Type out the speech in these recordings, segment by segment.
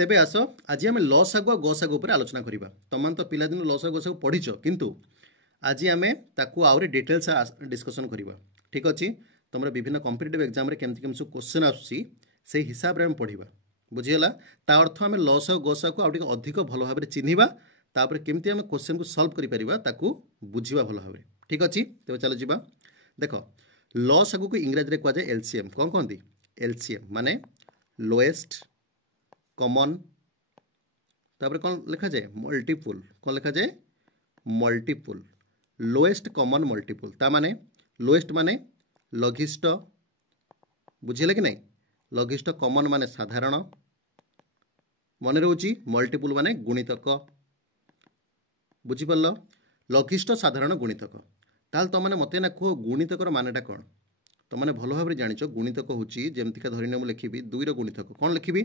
तेबे आस आज आम लसागु गसागु उपर आलोचना करवा। तुम तो पिलादिन लसागु गसागु पढ़ीच किंतु आज आम ताकू आउरी डिटेल्स डिस्कसन करवा। ठीक अच्छे तुम विभिन्न कॉम्पिटिटिव एग्जाम रे केमती केमती सब क्वेश्चन आसुची से हिसाब रे हम पढ़िबा। बुझीगला ता अर्थ आम लसागु गसागु आउ टिके अधिक भल भाव चिन्हिबा तापर केमती आम क्वेश्चन को सॉल्व करि परिबा ताकू बुझीबा भल भाव। ठीक अच्छे तेबे चलो जीवा। देख लसागु को इंग्रजी रे कह जाए एलसीएम। कौन कहती एलसीएम माने लोएस्ट कॉमन तापर कौन लिखा जाए मल्टीपुल। कौन लिखा जाए मल्टीपुल लोएस्ट कॉमन मल्टीपुल। ता माने लोएस्ट माने लघिष्ठ बुझिले कि नहीं लघिष्ठ कॉमन माने साधारण मन रोची मल्टीपुल माने गुणितक बुझिपाल लघिष्ठ साधारण गुणितक। ताल तो मैंने मत ना कह गुणितकर मानेटा कौन तो मैंने भल भाव जाच गुणितक हूँ जमतीका धरने मुझे लिखी दुईर गुणितक कौन लिखी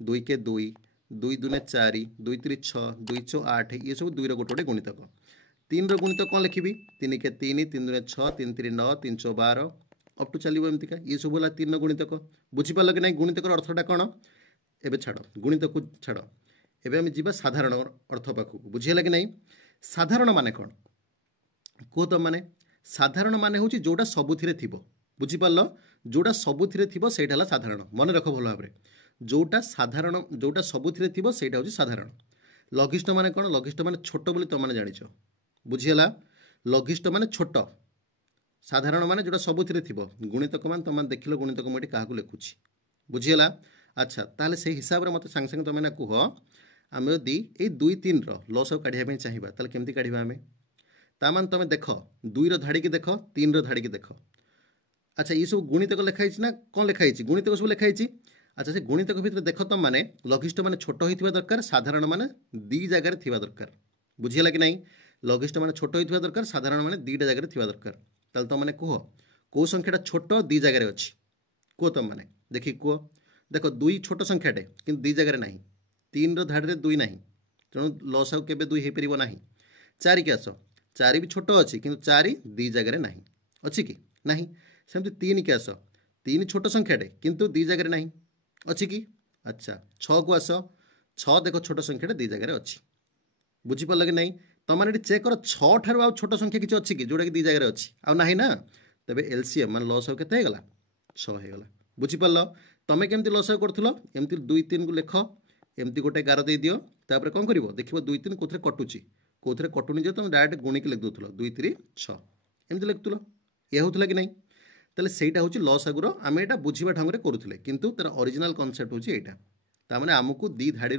2 के 2 2 दूने 4 2 3 6 2 6 8 ये सब दुईर गोटे गोटे गुणितक। 3 गुणितक कौन लिखी 3 के 3 3 दूने 6 3 3 9 3 6 12 अप टू चलो एमतीका ये सब है 3 गुणितक। बुझिपाल कि नहीं गुणितकर अर्थटा कौन एवं छाड़ गुणितक छाड़ एवं आम जी साधारण अर्थ पाखक बुझीगला कि नहीं। साधारण माने कौन कह तो मैंने साधारण माने हूँ जोटा सबुथिरे थिबो। बुझिपाल जोटा सबुथिरे थिबो सेटा हला साधारण मन रख भल भाव जोटा साधारण जोटा सबुथिरे थिबो सेटा हूँ साधारण। लघिष्ठ माने कौन लघिष्ठ माने छोट बोली तुम मैंने जानिछ बुझीगला लघिष्ठ माने छोट साधारण माने जोटा सबुथिरे थिबो गुणितक मान तुम देखिल गुणितक मुझे क्या लिखुची बुझीगला। अच्छा ताले से हिसाब रे मते संग संग तुम ना कह आम यदि ये 2 3 लस काढ़ा चाहिए ताले केमती काढ़ा आम तामान तुम देख 2 धाड़ी की देख 3 धाड़ी की देख। अच्छा ये सब गुणितक लिखाई ना कौन लिखाई गुणितक सब लिखाई। अच्छा से गुणितक भितर देख तुम मैंने लघिष्ठ माने छोट होइथिबा दरकार साधारण माने 2 जगह थिबा दरकार बुझीगला कि नहीं। लघिष्ठ माने छोट होइथिबा दरकार साधारण माने 2टा जगह थिबा दरकार। ताल तुम मैंने कह कौ संख्याटा छोट 2 जगह अच्छी कह तुम मैंने देखी कह देख 2 छोट संख्याटे कि 2 जगह ना 3 धाड़ी 2 ना तेणु लस आउ केबे 2 हो पार ना। 4 के आस 4 भी छोट अच्छी कि 4 2 जगह ना अच्छी कि ना सेमती 3 के आस 3 छोट संख्याटे किंतु 2 जगह ना अच्छी कि। अच्छा 6 को आस 6 देख छोट संख्याटे 2 जगह अच्छी बुझीपाल कि नहीं। तुम मैंने चेक कर 6 ठार आउ छोट संख्या किसी अच्छी कि जोटा कि 2 जगह अच्छी आ ना तेरे एलसीएम मान लस आउ के 6 होगा बुझीपाल। तुम केमती लस आउ कर एमती 2 3 को लिख एमती गोटे गार दे दियो तापर कौन कर देख 2 3 कौन कटुची कौन कटुनी जो तुम डायरेक्ट गुणिक लिख दूल 2 3 6 एमती लिखुल ये होता कि नहीं। ताले सेटा हूँ लसागुर आम यहाँ बुझा ढंग से करूँ किंतु तार ओरिजिनल कनसेप्ट हूँ यहाँ ताने आमको 2 धाड़ी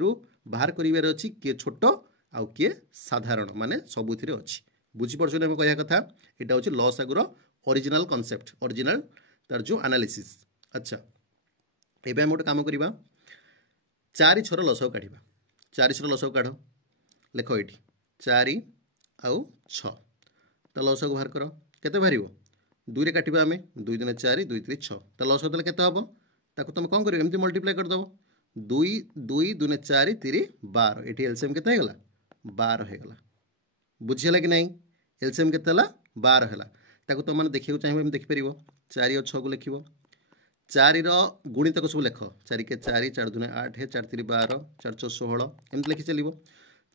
बाहर करार अच्छी किए छोट आउ किए साधारण माने सबुथिरे अच्छी बुझीपड़ आम कह कथा यहाँ हूँ लसागुर ओरिजिनल कनसेप्ट ओरिजिनल तार जो एनालिसिस। अच्छा एवं आम गोटे कम करवा 4 6 लसागु काढ़ा 4 6 लसागु काढ़ लेख ये 4 आउ 6 तो लसागु बाहर कर केते बाहर 2 रे काटिबा आमे 2 दूने 4 2 3 6 तो लसागु देले केते हबो ताको तुम कौन करियो एमती मल्टीप्लाई कर दबो 2 2 दूने 4 3 12 एटी एलसीएम केते हेगला 12 हेगला बुझियला कि नहीं। एलसीएम केते हला 12 हेला ताको तुम माने देखियो चाहिबो एम देखि परिबो 4 और 6 को लिखिबो 4 गुणितक सब लेख 4 के 4 4 दूने 8 4 3 12 4 4 16 एमती लिखि चलो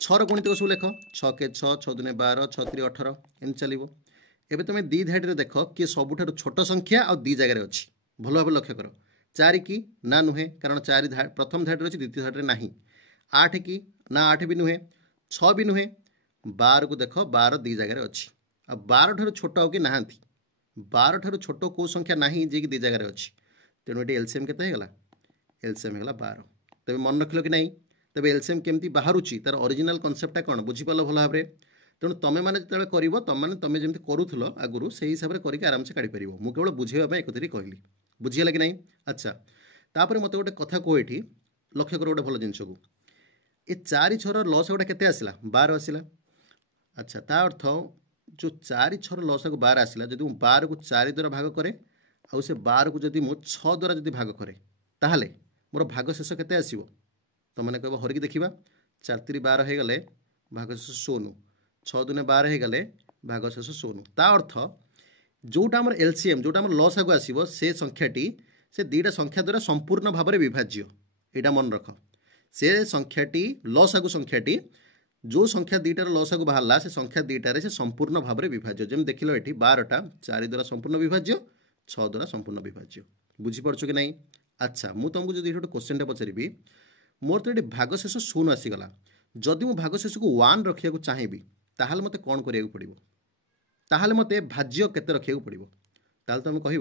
6 गुणितक सब लेख 6 के 6 6 दूने 12 6 3 18 एमती चलो। एबे तुम 2 धाड़ी देख किए सबुठार छोट संख्या आ 2 जगह अच्छी भल भाव लक्ष्य कर 4 की ना नुहे कारण 4 प्रथम धाड़ी अच्छी द्वितीय धाड़ी ना 8 की ना 8 भी नुहे 6 भी नुहे 12 को देख 12 2 जगह अच्छी आ 12 ठार छोट आउ कि ना 12 ठार छोट कौ संख्या ना जी कि 2 जगह अच्छी तेणु ये एलसीएम केते हेगला एलसीएम हेगला 12। तेज मन रखिल कि नहीं तेज एलसीएम केमती बाहरुची तार ओरिजिनल कनसेप्टा कौन बुझीपाल भल भाव तेणु तुम मैंने जो कर तुम जमी करूल आगुरी से हिसाब से करके आराम से काढ़ी पार मुझे केवल बुझेगा एक कहली बुझीगला कि नहीं। अच्छा तापर मत गोटे कथा कह ये लक्ष्य कर गोटे भल जिनस को ये 4 6 लस गोटा केते आसला 12 आसला। अच्छा ता अर्थ जो 4 6 लस 12 आसला जब 12 को 4 द्वारा भाग करे आउ से 12 को जब मु 6 द्वारा जब भाग करे ताहले मोर भाग शेष केते आसीबो तो मैंने कह हरिकी देखा 4 3 12 हो गले भाग शेष 16 6 दूने 12 हो गले भाग शेष 16 ता अर्थ जोटा आम एलसीएम जोटा आम लसागु आसो से संख्याटी से 2टा संख्या द्वारा संपूर्ण भाव में विभाज्य यहाँ मन रख से संख्याटी लसागु संख्याटी जो संख्या दुईटार लसागु बाहर से संख्या दुईटार से संपूर्ण भाव में विभाज्य जमी देख लो ये 12टा 4 द्वारा संपूर्ण विभाज्य 6 द्वारा संपूर्ण विभाज्य बुझीपार कि नहीं। अच्छा मुझे तुमको जो गोटे क्वेश्चन पचारि मोर तो ये भागशेष 0 आसीगला जदि मु भागशेष को 1 रखा चाहिए ताहले मते कौन करिया पड़ो ताहले मते भाज्य केते रखा पड़ो ताहले तुम कह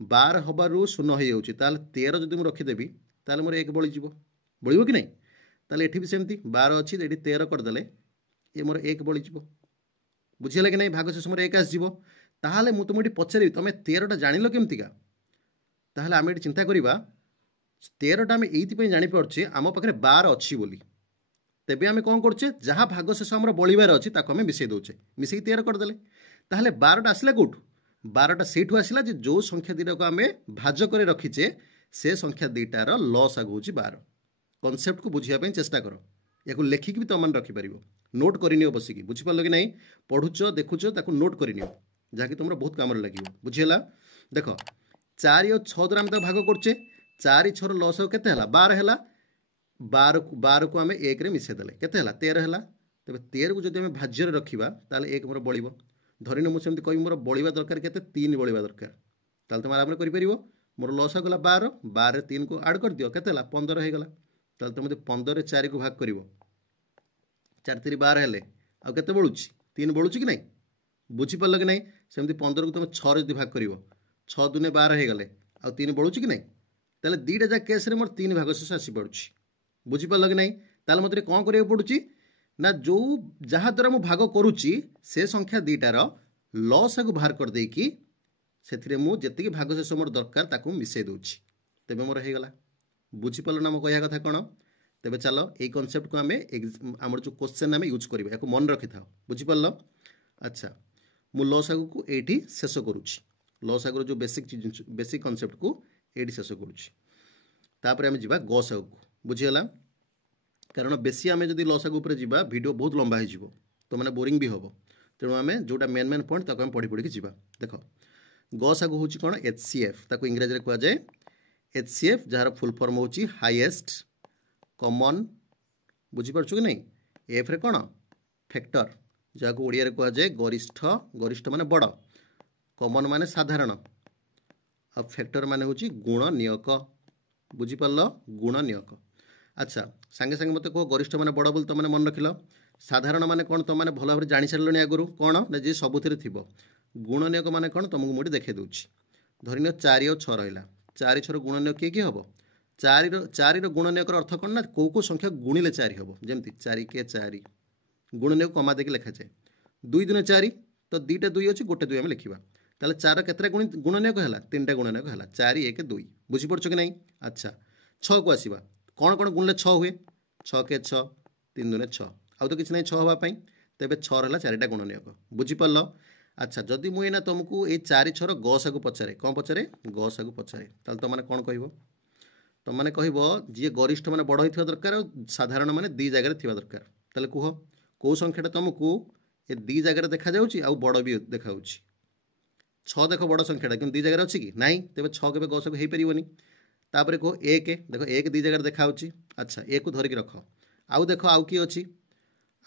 12 हबारू 0 हो जाऊँगी ताहले 13 जदि मुझे रखीदेवी ताहले मोर 1 बळीज बड़ो कि नहीं ताहले एठी भी सेमती 12 अच्छी ये 13 करदे ये मोर 1 बळीज बुझीगला कि नहीं भागशेष मोर 1 आसो ताहले मु तुमको पचारि तुम 13टा जानिल केमतिका ताहले आम ये चिंता करवा 13टा आम ये जापारे आम पाखे 12 अच्छी बोली तेबे आम कौन करचे जहाँ भागशेष आम बलिबार अच्छी आम मिसई दौचे मिसई 13 करदे ताहले 12टा आसला कौटू 12टा सेठू आसला जो संख्या दुईटा को आम भाजक रखीचे से संख्या दुईटार लसागु होची 12 कनसेप्ट को बुझापी चेष्टा कर या लेखिकी भी तुम रखिपर नोट करनी बसिकी बुझीपार कि नहीं पढ़ुच देखुच ताकू नोट करनी जहाँकि तुम बहुत कम लगे बुझीगला। देख 4 और 6 द्वारा आम भाग करचे 4 6 लसागु केते हला 12 है 12 को आम 1 रे मिसेदेले केते हला 13 है तेज 13 को जब आम भाज्य रखा ताल 1 मोर बड़ो धरिन मुझे कह मोर बड़ा दरकार के 3 बड़ा दरकार ताल तुम आराम कर मोर लसा गला 12 12 3 को आड कर दियो केते 15 हो गला ताल तुम 15 4 को भाग कर 4 3 12 हेले आउ केते बळुची 3 बळुची कि नहीं बुझीपार कि नहीं सेमती 15 को तुम 6 रे भाग कर 6 दुने 12 हो गले आउ 3 बळुची कि नहीं ताले दीटा जा केस रे मोर 3 भागशेष आसी पड़ुची बुझीपार कि नहीं ताले मते कौन करिया पड़ुची ना जो जहाँ द्वारा मु भाग करुच्ची से संख्या दुईटार लसागु बाहर कर देकी से मुझे भागशेष मोर दरकार ताकू मिसई दूची तेबे मोर हो गला बुझीपाल ना मो कह कथा कौन तेबे चलो ये कनसेप्ट को आम आम जो क्वेश्चन आम यूज करवा या मन रखि था बुझीपार। अच्छा मु लसागु को ये शेष करुच्ची लसागुर जो बेसिक कनसेप्ट को ये शेष करुच्ची तापर आम जा गसागु को बुझीगला कारण बेसी आम जब लसागु उपर जीवा वीडियो बहुत लंबा हो तो मैंने बोरिंग भी हम तेणु आम जोटा मेन मेन पॉइंट ताको आम पढ़ी पढ़ी जीवा। देख गसागु हूँ कौन HCF ताको इंग्राजी में कहुए HCF जार फुल फॉर्म हूँ हाईएस्ट कॉमन बुझीपार कि नहीं एफ रे कौन फैक्टर जहाँ को ओडिया कहुए गरिष्ठ गरिष्ठ माने बड़ कॉमन माने साधारण आ फैक्टर माने हूँ गुणनियक बुझीपार गुणनियक। अच्छा सांगे सांगे मत कह गरिष्ठ माने बड़ बोल तुमने मन रखिल साधारण माने कौन तुम मैंने भल भाव जानी सारे आगुरी कौन ना जी सबुथिरे थी गुणनियक माने कौन तुमको मुझे देखे दूची धरिन 4 और 6 रहा 4 6 गुणनियक किए हम 4 गुणनियक अर्थ कौन ना कौ संख्या गुणिले 4 हम जमी 4 के 4 गुणनियक कमा देके लिखा जाए 2 दुने 4 तो 2टा 2 अच्छी 1 2 आम लिखा ताले 4 केतटा गुणनियक है 3टा गुणनियक है 4 1 2 बुझीपार कि नहीं। अच्छा 6 को आसवा कौन कौन गुणले 6 हुए 6 के 6 3 दुने 6 आउ तो किसी ना 6 हाँपाई तेरे 6 रहा 4टा गुणनियक बुझीपार। अच्छा जदि मुझे तुमको ये 4 6 गसागु पचारे कौन पचारे गसागु पचारे ताल तुम कौन कह तुम मैंने कह जी गरिष्ठ मैंने बड़ हो दरकार साधारण मैंने 2 जगह थी दरकार ताले कह कौ संख्याटा तुमको ये 2 जगह देखा जाऊँगी आउ बड़ भी देखा 6 देख बड़ संख्याटा कि 2 जगह अच्छी कि नहीं तेज 6 के गसागु हो पारनी तापर कह 1 देख 1 2 जगह देखा। अच्छा 1 को धरिकी रख आउ देख आउ किए अच्छी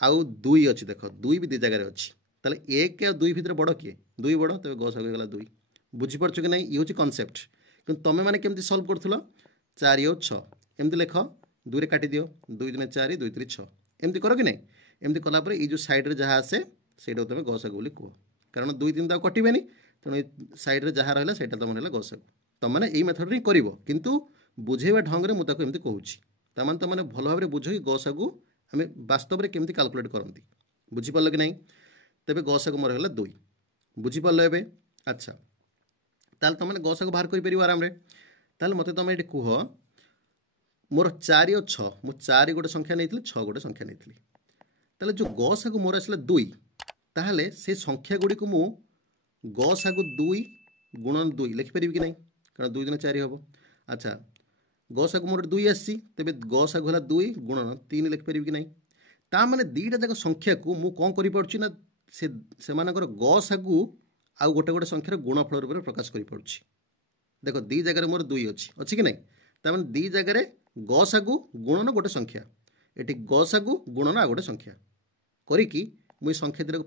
आउ 2 अच्छी देख 2 भी 2 जगह अच्छी ताले 1 और 2 भितर बड़ किए 2 बड़ तेज गसागु होगा 2 बुझीपार कि नहीं ये हूँ कनसेप्ट कि तुम मैंने केमती सल्व कर 4 और 6 एमती लिख 2 रे काटी दियो 2 दुने 4 2 3 6 एमती कर कि नहीं एमती कलापर ये जो सैड्रे जहाँ आसे से तुम गसागु बोली कह कारण 2 3 तो कटबे तेणु सैड्रे जहाँ रहा से तुम है गसागु तुम मैंने यही मेथड करो किंतु बुझेवा ढंग से मुझे एमती कहूँ तामान तुम मैंने भल भाव बुझ कि गसागु आम वास्तव में केमती कैलकुलेट करती बुझीपार कि नहीं तेरे गसागु मोर है 2 बुझीपार एवं। अच्छा ताल तुम मैंने गसागु बाहर कर आराम ताल मत तुम ये कह मोर 4 और 6 मु 4 गोटे संख्या नहीं 6 गोटे संख्या नहीं ताले जो गसागु मोर आसला 2 ताहले से संख्या गुड़ी को मु गसागु 2 गुणन 2 लिखिपर कि नहीं कारण 2 दुने 4 हम। अच्छा गसागु मोर 2 आसी तेरे गसागु है 2 गुणन 3 लिखिपर कि नहीं ता माने 2टा जाक संख्या को मु कौन करि ना से मानकर गसागु आउ गोटे गोटे संख्यार गुणफल रूप में प्रकाश कर देख 2 जगह मोर 2 अच्छी कि नहीं तार 2 जगह गसागु गुणन गोटे संख्या एटी गसागु गुणन आ गोटे संख्या करिकी मुई संख्या दुटा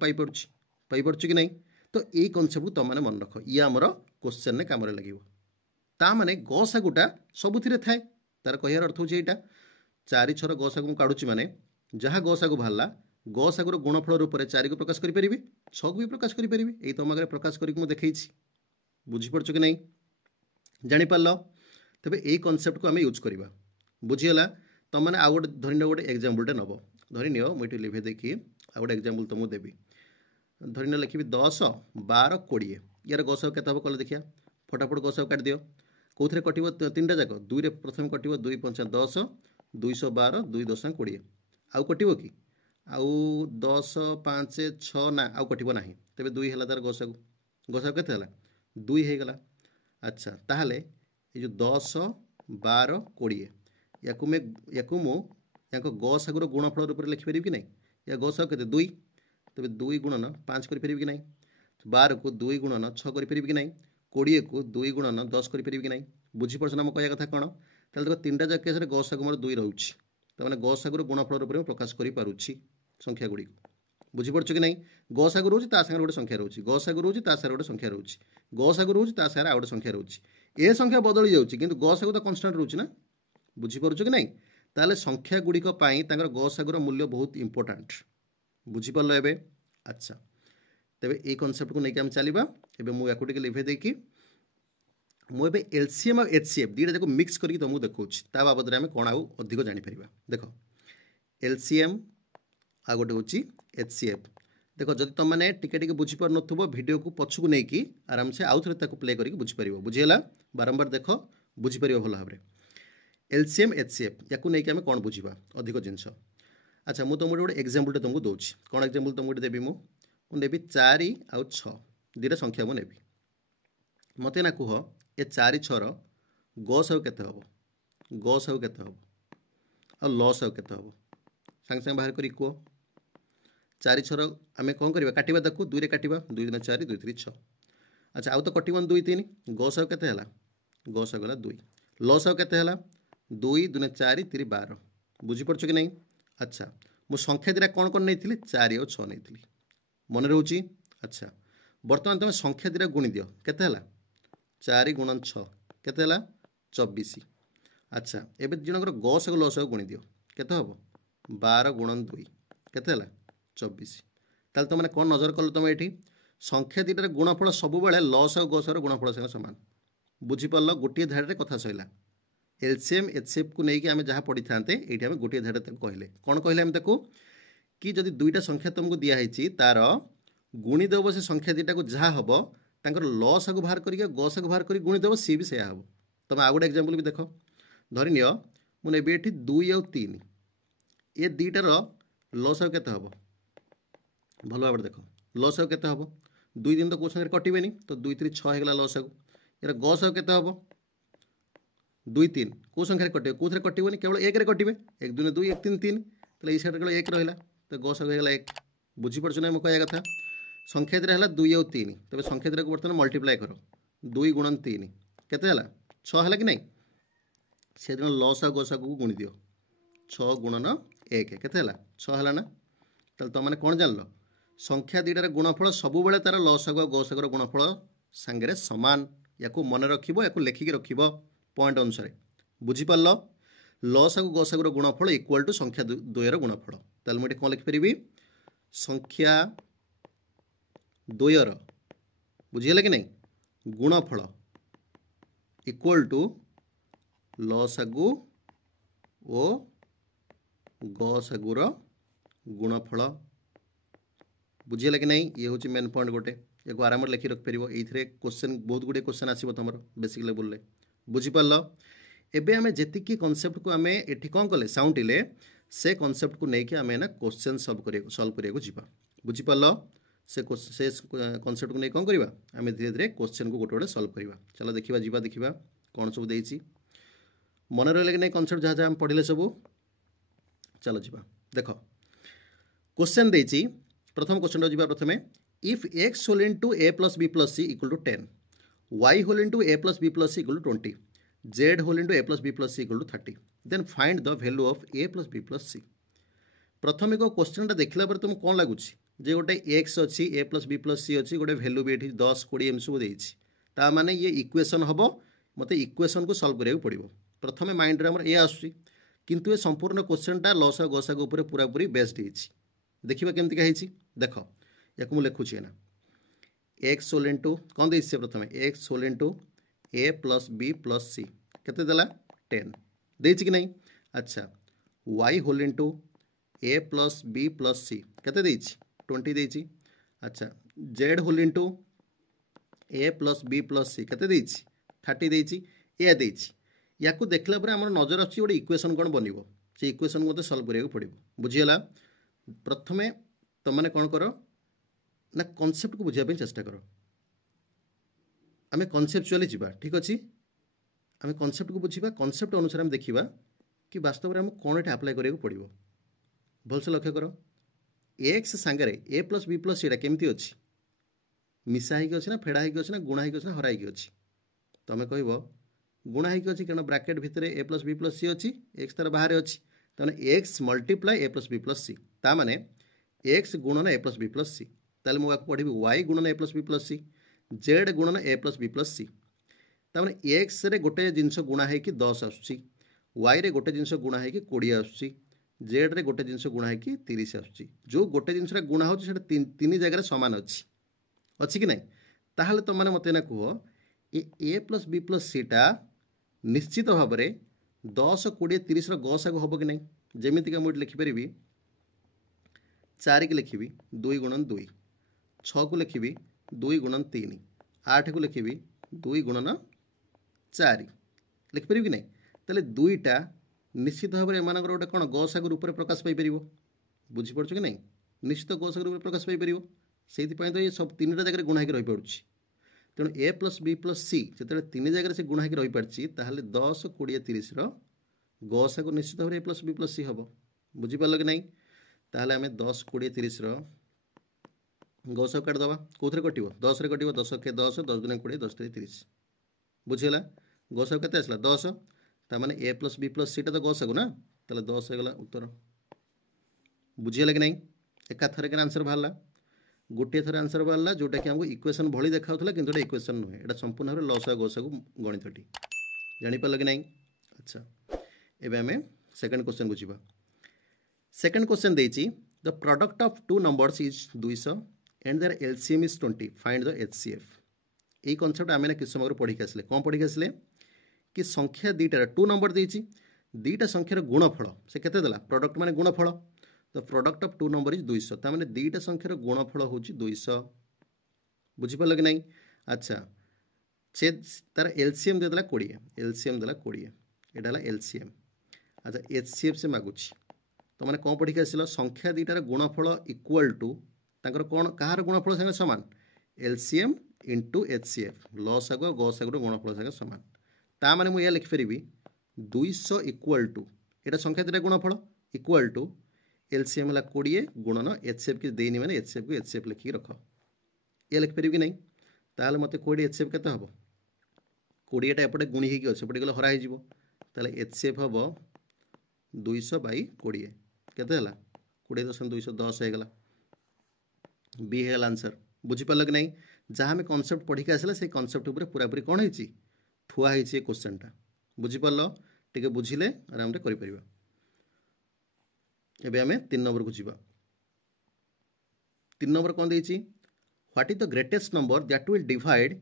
पाइपर कि नहीं। तो यही कनसेप्ट तुम मैंने मन रख ये आमर क्वेश्चन ने काम लगे ता माने गसागुटा सबुथिरे थाए तार कहियार अर्थ होची एटा 4 6 गसागु काढुची माने जहाँ गसागु बाहरला गसागुर गुणफल रूप में 4 को प्रकाश करि परिबी 6 को भी प्रकाश करि परिबी एई तुम आगे प्रकाश करिक मु देखैछि बुझी पड़छ कि नहीं जानि पारलो। तबे एई कनसेप्ट को आम यूज करवा बुझीगला तुम मैंने आउ गोटे धरी गोटे एग्जाम्पलटे नब धरी नियो मुझे लिभे देखी आ गोटे एग्जाम्पल तुमको देवी धरी न लिखी 10 12 20 यार गसागु केते हबो कल देखिया फटाफट गसागु काट दियो कौन कटो 3टा जाक 2 रे प्रथम कटो 2 5 10 212 2 10 20 आउ कटो कि आउ 10 5 6 ना आउ कटो ना तेरे 2 है तार गसागु केते 2 हो गला। अच्छा ताहले ये जो 10 12 20 या गसागुर गुणफल रूप में लिखिपर कि नहीं या गसागु के 2 तेरे 2 गुणन 5 करें कि नहीं 12 को 2 गुणन 6 करें कि नहीं 20 को 2 गुणन 10 करें कि नहीं बुझीपड़ ना मो कह कथा कौन ताल देखो 3टा जाक केस गसागु मोर 2 रोचे तमें गसागुर गुणफल रूप में प्रकाश करुच्छी संख्या गुड़ी बुझीपड़ कि नहीं गसागु रोचे ता सागर गोटे संख्या रोचे गसागु रोचे ता सागर गोटे संख्या रोचे गसागु रोचे ता सागर आ गोटे संख्या रोचे ए संख्या बदली जाऊँगी किंतु गसागु तो कन्स्टांट रोचे ना बुझीपड़ कि नहीं ताले संख्या गुड़िक गसागुर मूल्य बहुत इंपोर्टाट बुझीपाल एवं। अच्छा तेरे ये कनसेप्ट को लेकिन आम चलवा एवं मुझे लिभे देकी मुझे एलसीएम और एचसीएफ दुईटा जाक मिक्स करके तुमको देखा बाबद में आम कौन आउ अधिक जापर देख एलसीएम आ गोटे हूँ एचसीएफ देख जब तुम मैंने टिके बुझीपार नथुब वीडियो को पछकू नहीं कि आराम से आउ थे प्ले करके बुझीपर बुझीगला बारंबार देख बुझीपर भल भाव में एलसीएम एचसीएफ या नहीं आम कौन बुझा अधिक जिनस। अच्छा मुझे तुमको गोटे एग्जाम्पल तुमको दूसरी कौन एग्जाम्पल तुमको देवी मुझे 4 आउ 6 दुईटा संख्या मुझे मत ना कह ए 4 6 गसागु केते हबो गसागु केते हबो आ लसागु केते हबो संग संग बाहर करी कह 4 6 आम कौन करवा काटिबा ताकू 2 रे काटिबा 2 3 4 2 3 6। अच्छा आउ तो कटिबन 2 3 गसागु केते हला गसागु हला 2 लसागु केते हला 2 2 4 3 12 बुझीपड़ कि नहीं। अच्छा मु संख्या दुटा कौन कौन नहीं 4 और 6 नहीं मन रोची। अच्छा बर्तमान तुम संख्या दुटा गुणी दियो केते हला 4 गुणन 6 केते हला 24। अच्छा एबे जनकर गसागु लसागु गुणी दियो केते हबो 12 गुणन 2 केते हला 24। ताल तुम कौन नजर कल तुम ये संख्या दुटार गुणफल सब बेले लसागु गसागुर गुणफल संगे सामान बुझीपार गोटे धारे कथा सैला एलसीएम एचसीएफ को लेकिन आम जहाँ पढ़ी था ये आम गोटे धारे कहले कौन कहले आम ताको कि जदि दुईटा संख्या तुमको दिखाई तार गुणीदेव से संख्या दुटा को जहाँ हम तर लसागु बाहर करके गसागु बाहर कर गुणीदेव सी भी सैया हम। तुम आउ गोटे एग्जाम्पल भी देख धरी नियो मुझे ये 2 आउ 3 ये दुईटार लसागु केते हम भल भाव देख लसागु केते हम 2 दिन तो कौ संगे कटबे तो 2 3 6 होगा लसागु यार गसागु केते हम 2 3 कौ संख्या कटे कौन कटबनी केवल 1 रे कटे 1 2 2 1 3 3 तो ये सैड केवल 1 रहा तो गसागु होगा 1 बुझीपड़ ना मैं कह कथा संख्या दुटा है 2 आउ 3 तेज संख्या दुटा को बर्तमान मल्टीप्लाई कर 2 गुणन 3 केते हला 6 है कि नहीं से दिन लसागु गसागु को गुणी दियो 6 गुणन 1 केते हला 6 है ना ताल तुम मैंने कौन जान संख्या दुटार गुणफल सब बेले तार लसागु गसागुर गुणफल सांगे सामान या मन रखिब या लेखिकी रखिब पॉइंट अनुसार बुझीपार लसागु गसागुर गुणफल इक्वाल टू संख्या द्वयर गुणफल ताल मुझे कौन लिखिपरि संख्या द्वयर बुझीगला कि नहीं गुणफल इक्वाल टू लसागु ओ गसागुर गुणफल बुझीगला कि नहीं ये हूँ मेन पॉइंट गोटे या आराम लिखि रखिपर ये क्वेश्चन बहुत गुड़े क्वेश्चन आसो तुम बेसिक लेवल बुझीपार एबे आमे जेतिकी कॉन्सेप्ट को आमे एठी कौन कले साउंटिले से कॉन्सेप्ट को लेकिन आमे ना क्वेश्चन सॉल्व करिया जीवा बुझीपार से कॉन्सेप्ट को नहीं कौन करवा आमे धीरे धीरे क्वेश्चन को गोटे गोटे सॉल्व करवा चलो देखिबा जीवा देखिबा कौन सब देइछि मन रहले कि नहीं कॉन्सेप्ट जहाँ जहाँ पढ़िले सबू चलो जीवा देख क्वेश्चन देइछि प्रथम क्वेश्चन जीवा प्रथमे if x whole into a plus b plus c equal to 10 y whole into a plus b plus c equal to 20 z whole into a plus b plus c equal to 30 then find the value of A plus B plus C. प्रथम को क्वेश्चनटा देखला पर तुमको कौन लगुच जे गोटे x अच्छी ए plus B plus सी अच्छी गोटे वैल्यू भी ये 10 20 एम सब देती ता माने ये इक्वेशन हम मत इक्वेशन को सॉल्व करा पड़ो। प्रथम माइंड रे हमर ए आसुची किंतु ये संपूर्ण क्वेश्चनटा लसा गसा के ऊपर पूरा पूरी बेस्ड होती। देखा केमती कही देख या मुझे लिखुची ना एक्स होल इंटू कौन दे प्रथम एक्स होल इंटू ए प्लस बी प्लस सी केते देला 10 देछि कि नहीं। अच्छा वाई होल इंटू ए प्लस बी प्लस सी केते देछि 20 देछि। अच्छा जेड होल इंटू ए प्लस बी प्लस सी केते देछि 30 देछि। ए देछि या को देखला पर हमर नजर अछि गोटे इक्वेशन कोन बनिवो से इक्वेशन मते सॉल्व करियो पड़िबो। बुझियला प्रथमे तमने कोन करो ना कॉन्सेप्ट को बुझिया पे चेष्टा करो। आमे कॉन्सेप्चुअली जीवा ठीक अछि आमे कॉन्सेप्ट को बुझिबा कॉन्सेप्ट अनुसार हम देखिबा कि वास्तव में हम कोन एटा अप्लाई करियो पड़िबो। भलसे लक्ष्य करो एक्स सांगरे ए प्लस बी प्लस सी केमती अछि मिसा ही अछि ना फेडा ही अछि ना गुणा ही अछि ना हरा ही अछि। तमे कहबो गुणा ही अछि कारण ब्रैकेट भितरे ए प्लस बी प्लस सी अछि एक्स तार बाहर अछि तने एक्स मल्टीप्लाई ए प्लस बी प्लस सी ता माने एक्स गुणन ए प्लस बी प्लस सी ताले मु पढ़ी वाई गुणन ए प्लस बी प्लस सी जेड गुणन ए प्लस बी प्लस सी ताने एक्स रे गोटे जिनस गुणा है कि 10 आसुची वाई रे गोटे जिनस गुणा है कि 20 आसुची जेड रे गोटे जिनस गुणा है कि 30 आसुची जो गोटे जिनस गुणा होची सेटा तीन जगह समान अच्छी कि नहीं। ताहले तो माने मते ना कह ए प्लस बी प्लस सीटा निश्चित भाव में 10 20 30 गसागु हम कि नहीं जमीतिका मुझे लिखिपरि 4 को लिखी 2 गुणन 2 6 को लिखी 2 गुणन 3 8 को लिखी 2 गुणन 4 लिखिपर कि नहीं। ताले दुईटा निश्चित भाव में एम गोटे कौन गसागु रूप में प्रकाश पाइपर बुझीपड़ कि नहीं निश्चित गसागु रूप में प्रकाश पाइपर से तो ये सब 3टा जगह गुणा हो रही पड़ी तेणु ए प्लस बी प्लस सी जो 3 जगह से गुणा हो रही पार्टी 10 20 30 गसागु निश्चित भाव में ए प्लस बी प्लस सी हम बुझीपार कि नहीं। ताहले आम 10 20 30 गसागु काटिदेवा कौन कटो 10 रे कटो 10 के 10 10 दुना 20 10 3 30 बुझीगला गसागु केते आसला 10 ताने ए प्लस बी प्लस सीटा तो गसागु ना ताले 10 होगा उत्तर बुझीगला कि नहीं। एका थरक आंसर बाहर गोटे थर आंसर बाहर जोटा कि हमको इक्वेशन भली देखा कि इक्वेशन नुहे एटा संपूर्ण भाव लसा गसागु गणितटी जापार कि नहीं। अच्छा एबे आमे सेकंड क्वेश्चन बुझा सेकंड क्वेश्चन देछि the product of two numbers is 200 and their LCM is 20 find the HCF. यही कॉन्सेप्ट आम किस समय पढ़ी आसले कौन पढ़ी आसले कि संख्या दुईटार टू नंबर देछि दुईटा संख्यार गुणफल से केते देला प्रोडक्ट माने गुणफल the product of two number is 200 ता माने दुईटा संख्यार गुणफल होछि 200 बुझिपार कि नहीं। अच्छा से तार एलसीएम देदेला 20 एलसीएम देला 20 एटा हला एलसीएम। अच्छा एचसीएफ से मागुछि तो मैंने कौन पढ़ी आसल संख्या दुईटार गुणफल इक्वाल टू तांकर कौन कहार गुणफल संगे सामान एलसीएम इंटू एचसीएफ लसागु गसागुर गुणफल संगे सामान ता माने मुझे लिखिपरि 200 इक्वाल टू एटा संख्या दुईटा गुणफल इक्वाल टू एलसीएम है 20 गुणन एचसीएफ की देनी मैंने एचसीएफ को एचसीएफ लिखिकी रख ये लिखिपर कि नहीं। ताहले मत 20 एचसीएफ केते हम 20टा एपटे गुणी होगी अच्छे पटे गले हरा हो एचसीएफ हम 200 बाई 20 केते हला 20 × 200 10 होगा बी है आंसर बुझीपार कि नहीं। जहाँ आम कॉन्सेप्ट पढ़ी आसला से कॉन्सेप्ट पूरा पूरी कौन है थुआ है क्वेश्चनटा बुझीपार टे बुझिले आराम से करें। एबे आमे 3 नंबर को जीवा 3 नंबर कौन देछि what is the greatest number that will divide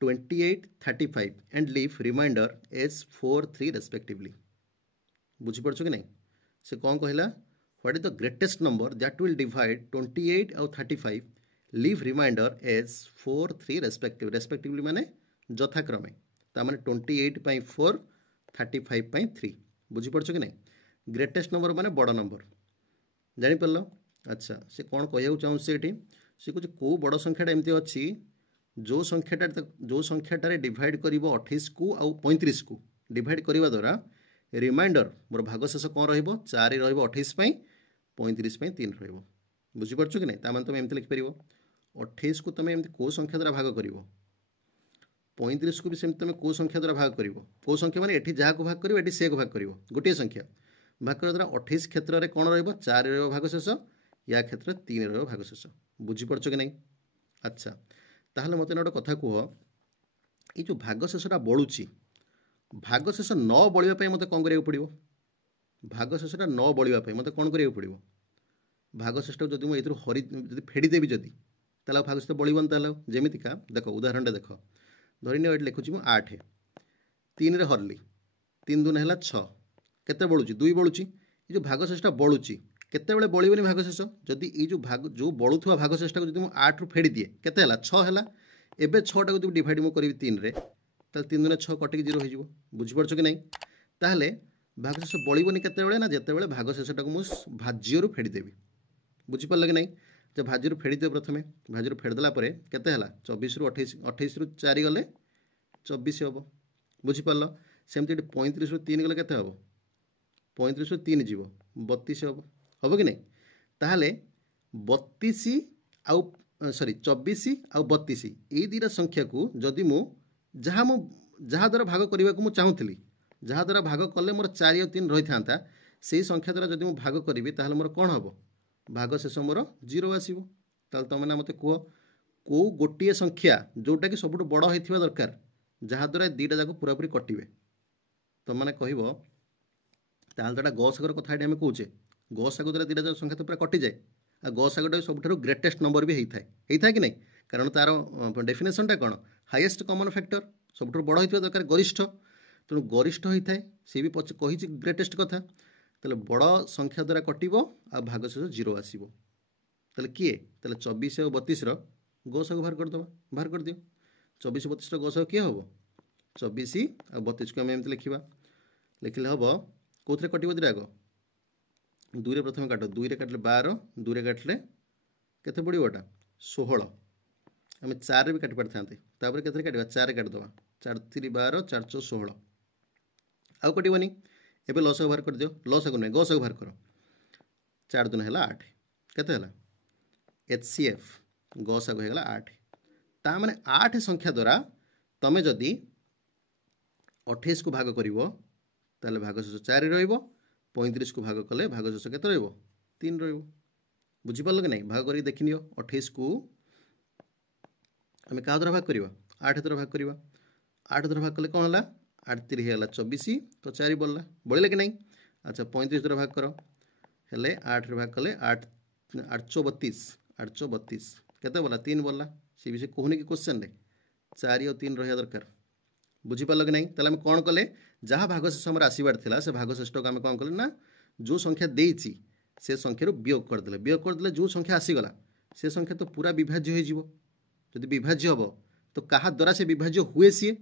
28 35 and leave remainder as 4 3 respectively बुझीपड़ कि नहीं से कौन कहला what is the greatest number that will divide 28 और 35 लीव रिमाइंडर एज 4 3 रेस्पेक्टिवली माने यथाक्रमे ता माने 28 पाई 4 35 पाई 3 बुझीपड़ कि नहीं। ग्रेटेस्ट नंबर माने बड़ नंबर जापर। अच्छा से कौन कह चाहूँ से कह कौ बड़ संख्याटा एमती अच्छी जो संख्याटार डिवाइड कर 28 को आउ 35 को डिवाइड करने द्वारा रिमाइंडर मोर भागशेष कौन रो4 28 35 3 रुझीपार कि नहीं। तुम एमती लिखिपर 28 को तुम एमती कौ संख्या द्वारा भाग कर 35 को भी सेमती तुम कौ संख्या द्वारा भाग कर कौ संख्या माने एठी जहाँ को भाग कर एठी से को भाग कर गोटे संख्या भाग कर द्वारा 28 क्षेत्र में कौन रही भाग शेष या क्षेत्र 3 भाग शेष बुझीपार कि नहीं। अच्छा ताहले मत गोटे कथा कह ये जो भाग शेषटा बलुची भाग शेष न बलिया मत कौन करा पड़ो भाग शेषटा न बलिया मत कौन करा पड़ो भाग शेष जब मुझे हरी जब फेड़देवी जदि ताला भाग शेष बड़न ताल जमीका देख उदाहरण देख धरनी ये लिखुची मु 8 3 रे हरली 3 दून है 6 केते बलुची 2 बलुची ये जो भाग शेषटा बलुची केतेबेले बलिबनी भाग शेष जदि ये जो भाग जो बलुवा भाग शेषटा को जब 8 रु फेड़ी दिए केते हला 6 है एबे 6 टा जब डिवाइड मु करी 3 रे ताले 3 दूने 6 कटिक 0 हो बुझीपार कि नहीं। ताहले भाग शेष बलिबनी केतेबेले ना जेतेबेले भाग शेषटा को मु भाज्यरु फेड़देवी बुझीपार कि नहीं। जब भाज्यरु फेड़देव प्रथमे भाज्यरु फेड़देला केते हला 24 रु 28 28 रु 4 गले 24 हम बुझीपार सेमती 35 रु 3 गले केते हम 35 रु 3 जीव 32 हम कि नहीं। ताहले 32 आउ सॉरी 24 आउ 32 ये दुटा संख्या को जदि मु जहाँ द्वारा भाग करने को चाहूली जहाँ द्वारा भाग कले मोर 4 और 3 रही था से संख्या द्वारा जदि मु भाग करी ताहले मोर कौन हम भाग शेष मोर 0 आसो। ताहले तुम मत कह कौ गोटे संख्या जोटा कि सब बड़ होता दरकार जहाँ द्वारा दुईटा जाक पूरापूरी कटे तुम मैंने कह ताहले गसागर कथा आम कौचे गसाग द्वारा दुईटा जाक संख्या तो पूरा कटि जाए आ गसागटा सब ग्रेटेस्ट नंबर भी होता है कि नहीं कारण तार डेफिनेशनटा कौन हाईएस्ट कॉमन फैक्टर सब बड़ होता दरकार गरिष्ठ तेणु गरिष्ठ होता है सी भी कही ग्रेटेस्ट कथा ताले बड़ संख्या द्वारा कटो आ भाग शेष 0 आसो ताले किए ताले 24 और 32 गसाग बाहर करदे बाहर कर दियो 24 32 गसाग किए हम 24 और 32 को आम एमती लिखा लिखिले हम कौन कटो दुटा आग 2 रे प्रथम काट 2 रे काटिले 12 2 रे काटिले केते पड़ोटा 16 आम 4 भी काटि पारि था केते काटा 4 काटिदेवा 4 3 12 4 4 16 आउ कटोनी एवं लसागु बाहर कर दियो लसागु नहीं गसागु बाहर कर 4 दून है 8 केते HCF गसागु होगा 8 ता माने 8 संख्या द्वारा तमें जदि 28 को भाग कर भाग शेष 4 रहिबो 35 को भाग कले भाग शेष केते रहिबो 3 रहिबो बुझीपार कि नहीं। भाग कर देखि नियो 28 को आम क्या द्वारा भाग करवा 8 द्वारा भाग करवा 8 द्वारा भाग कले कौन है 8 3 है 24 तो 4 बढ़ला बढ़ला कि नहीं। अच्छा 35 द्वारा भाग कर हेले 8 भाग कले 8 832 832 केते बोला 3 बोला सी भी से कहूनी कि क्वेश्चन रे 4 और 3 रहा दरकार बुझीपार कि नहीं। ताले आम कौन कले जहाँ भाग शेष आम आसबार था से भाग शेष को आम कौन कले ना जो संख्या देती से संख्यार वियोग करदे जो संख्या आसीगला से संख्या तो पूरा विभाज्य हो जदि विभाज्य हम तो क्या द्वारा से विभाज्य हुए सी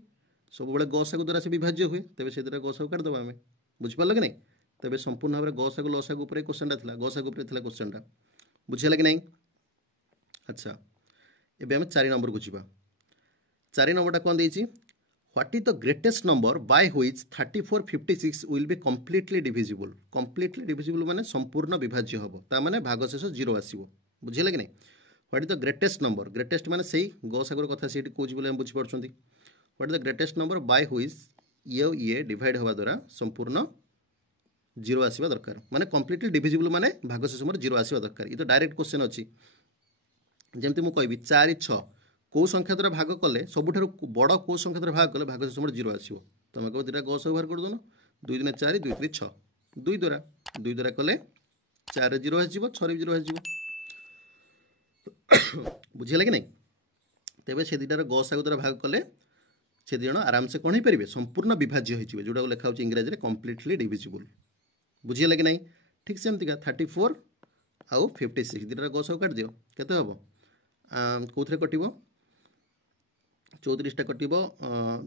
सब बड़े गसागु द्वारा से विभाज्य हुए तेज से द्वारा गसागु काटिदेवा आम बुझीपार कि नहीं। तेज संपूर्ण भाव में गसागु लसागु क्वेश्चनटा था गसागु क्वेश्चनटा बुझीगला कि नहीं। अच्छा एबे आम 4 नंबर को जीवा 4 नंबरटा कौन देती what is the greatest number by which 34 56 will be completely divisible माने संपूर्ण विभाज्य हम ता माने भाग शेष 0 आसो बुझीगला कि नहीं। What is the greatest number greatest माने सही गसागर कथा से कौच बोले बुझीपार what is the greatest number by which ये डिवाइड हवा द्वारा संपूर्ण 0 आसवा दरकार माने कम्प्लीटली डिविजिबल माने भाग शेष 0 आसवा दरकार ये तो डायरेक्ट क्वेश्चन अच्छी जमती मुझे कहबी 4 6 कौ संख्या द्वारा भाग कले सबुठ बड़ कौ संख्या द्वारा भाग कले भाग शेष 0 आसो तुम कह दुटा गस बाहर कर दोन 2 दूने 4 2 3 6 2 द्वारा कले 4 0 आसो 6 0 आसो बुझीगला कि नहीं। तेज से दुटार गसागु द्वारा भाग कले से दुजन आराम से कौन हो पारे संपूर्ण विभाज्य हो जोटा लिखा हो इंग्राजी में कम्प्लीटली डिविजिबल बुझीगला कि नहीं। ठीक सेमती का 34 आउ 56 दुटार गसागु काट दियो केते हम कौन कटो 34टा कटो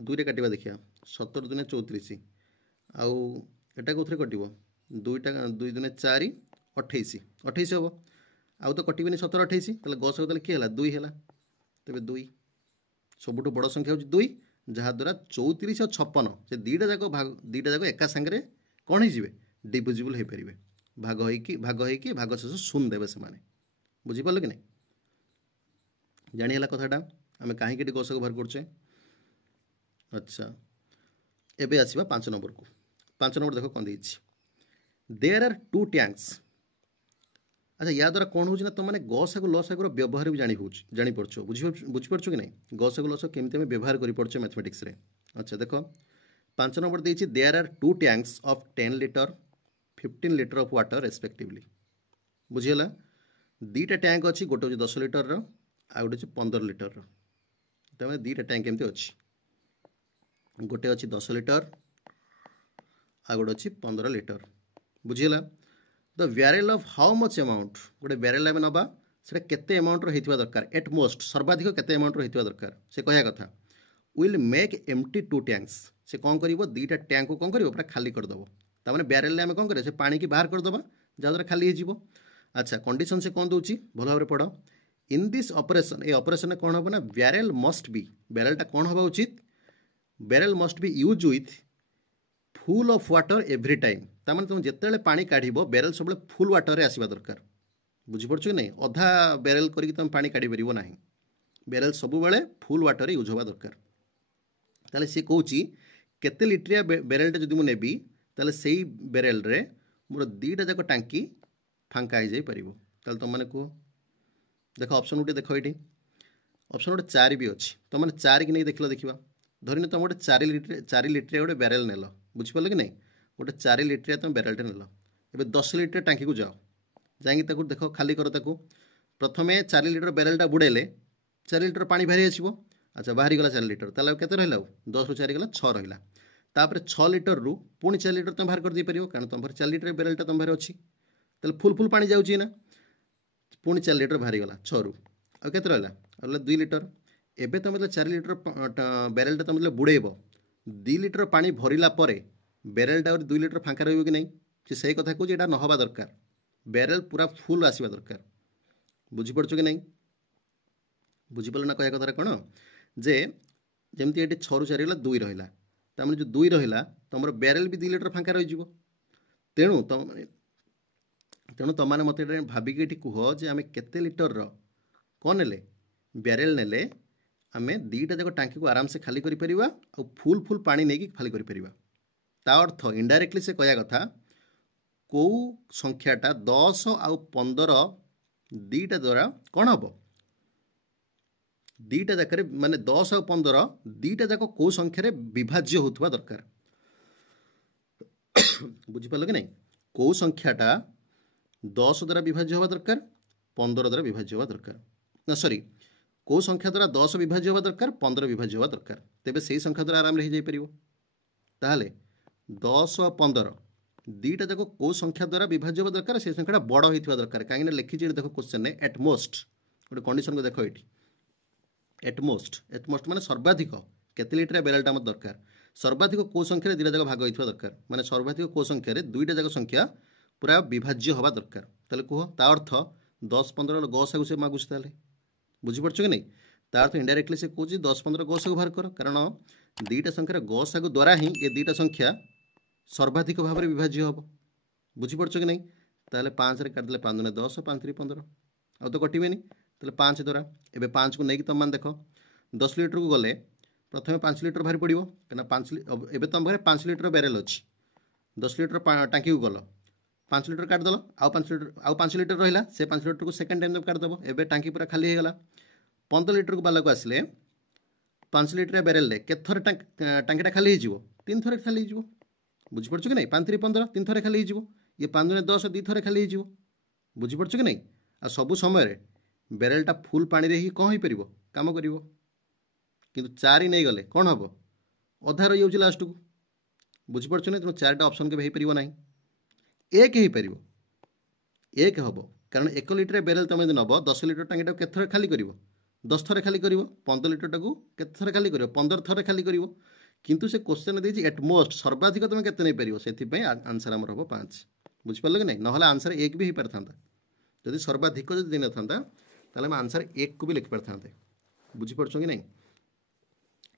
2 रे काटिबा देखिया 17 दूने 34 आउ एटा कौन कटो 2 दूने 4 28 28 हम आउ तो कटोनी 17 28 ताले गसागु ताले किए 2 है तेज 2 सबुठ बड़ संख्या हो 2 जहाँ द्वारा 34 और 56 से दुईटा जाक एका सांगे कौन हो डिविजिबल हो पारे भाग होइकी भाग शेष शून्य देवे से बुझीपार कि नहीं। जानीला कथाटा आम कहीं गसागु बाहर करचे अच्छा एबे आसिबा 5 नंबर को 5 नंबर देखो कौन देछि देयर आर टू टैंक्स। अच्छा या द्वारा कौन होना तुम मैंने गसागु लसागुर व्यवहार भी जानी पड़छ बुझीपार कि नहीं गसागु लस केमी आम व्यवहार कर मैथमेटिक्स रे। अच्छा देख 5 नंबर देछि there are two tanks of 10 litre 15 litre of water respectively. बुझीगला दीटा टैंक अच्छी गोटे हूँ 10 लीटर आ गोटे 15 लीटर तमें दीटा टैंक एमती अच्छी गोटे अच्छी 10 लीटर आ गोटे अच्छी 15 लीटर। बुझीगला the barrel of how much amount गोटे ब्यारेल आम नवा से केते अमाउंट होता दरकार एट मोस्ट सर्वाधिक केते अमाउंट होता दरकार से कहया कथा will make empty to tanks से कौन कर दीटा टैंक को कौन कर पूरा खाली करदेव ताने ब्यारेल आम कौन करें पानी की बाहर करदे जहाँद्वारा खाली हो। अच्छा कंडीशन से कौन दूसरी भल भाव पढ़ in this operation A operation कौन हम ना ब्यारेल मस्ट बी ब्यारेलटा कौन हवा उचित barrel must be use with full of water every time ताने तुम जिते पानी काढ़ ब्यारेल सब फुल वाटर आसवा दरकार बुझीपार कि नहीं अधा ब्यारेल करके तुम पानी काढ़ी पार ना ब्यारेल सब फुल वाटर यूज हवा दरकार। ताले सी कौच केते लिटरिया ब्यारेलटा जब मुझे नेबी ताले से ब्यारेल रे मोर दीटा जाक टांकी फांका हो जापर ताले तुम मैंने कह देख ऑप्शन गोटे देख ये ऑप्शन गोटे 4 भी अच्छी तुम मैंने 4 की नहीं देख देखा धरनी तुम गोटे 4 लिटर गोटे ब्यारेल नेल बुझिपार कि नहीं गोटे 4 लिटर तुम ब्यारेलटे नेल ए 10 लिटर टांकी को जाओ जाकि देख खाली कर ताकू प्रथम 4 लिटर ब्यारेलटा बुड़ेले 4 लिटर पानी बाहरी आसो। अच्छा बाहरी गला 4 लिटर ताल के रहा 10 रू 4 गला 6 रहा तापर 6 लिटर रु पुणी 4 लिटर तुम बाहर कर पार कारण तुम 4 लिटर ब्यारेलटा तुम बाहर अच्छी ताल फुल फुल पानी जाऊँगी ना पुणी 4 लिटर बाहरी गला 6 रु आते रहा 2 लिटर एबे तुम 4 लिटर ब्यारेलटा तुम बुड़ेब 2 लिटर पानी भरला ब्यारेलटा 2 लिटर फांका रही कि नहीं से कथा कौन यहाँ नहवा दरकार ब्यारेल पूरा फुल आसवा दरकार बुझीपार कि नहीं बुझीपार ना कह कथा कौन जे जमती ये 6 रू 4 गला 2 रहा तमें जो 2 रहा तुम ब्यारेल भी 2 लिटर फांका रही तेणु तुम मत भाविक ये कह जे आम केते लिटर कौन ने ब्यारेल ने आम दीटा जाक टांकी को आराम से खाली कर फुल फुल पानी नहीं खाली कर अर्थ इनडायरेक्टली से कहया कथा कौ संख्याटा 10 आउ 15 दीटा द्वारा कौन हम दीटा जाक माने 10 आउ 15 दीटा जाक कौ संख्यार विभाज्य होता दरकार बुझिपार कि नहीं कौ संख्याटा 10 द्वारा विभाज्य हवा दरकार 15 द्वारा विभाज्य हवा दरकार ना सॉरी कौ संख्या द्वारा 10 विभाज्य हवा दरकार 15 विभाज्य हवा दरकार तेबे से संख्या द्वारा आराम हो जापर ताहले 10 और 15 दीटा जाक कौ संख्या द्वारा विभाज्य हवा दरकार से संख्याटा बड़ होता दरकार कहीं लिखी देख क्वेश्चन ने एटमोस्ट गोटे कंडीशन को देख ये एटमोस्ट माने सर्वाधिक केते लिटर ब्यारेलटा मत दरकार सर्वाधिक कौ संख्यार दुईटा जाक भाग होता दरकार माने सर्वाधिक कौ संख्यार दुईटा जाक संख्या पूरा विभाज्य हवा दरकार ताले कह ता अर्थ 10-15 गसागु से मागुच ताले बुझीपार कि नहीं ता अर्थ इनडायरेक्टली से कौच 10-15 गसागु बाहर कर कारण दुईटा संख्यार गसागु द्वारा ही ये दुईटा संख्या सर्वाधिक भाव में विभाज्य हम बुझीपार कि नहीं ताले 5 रे काटिदेले 5 दूने 10 5 3 15 आ तो कटे ताले 5 द्वारा एबे 5 को नहीं तुम देख 10 लिटर को गले प्रथम 5 लिटर बाहर पड़ो कहीं 5 एबे तुम पाखे 5 लिटर ब्यारेल अच्छी 10 लिटर टांकी को गल 5 लिटर काटिदेल आउ 5 लिटर रहा से 5 लिटर को सेकेंड टाइम काटिदेव एबे टांकी पूरा खाली होगा 15 लिटर को बाला को आसिले 5 लिटर ब्यारेल के थर टांकीटा खाली हो 3 थर खाली हो बुझीपार कि नहीं 5 3 15 3 थर खाली हो ये 5 दूने 10 2 थर खाली हो बुझीपार कि नहीं आ सबू समय ब्यारेलटा फुल पानी रे ही कौन हो पार कम कर किंतु 4 ही नहीं गले कौन हम अधा रही जाऊँ लास्ट को बुझीपार नहीं तेणु 4टा ऑप्शन के हो ना एक ही पार एक हम कारण 1 लिटर ब्यारेल तुम नब 10 लिटर टांगीटा के थर खाली कर 10 थर खाली कर 15 लिटरटा को के थर खाली कर 15 थर खाली कर किंतु से क्वेश्चन देती एटमोस्ट सर्वाधिक तुम के नहीं पार से आंसर आमर हम 5 बुझिपारे कि नहीं ना आंसर 1 भी हो पार था जदि सर्वाधिक जब दिन था ताले आंसर 1 को भी लिखि पार था बुझीपार कि नहीं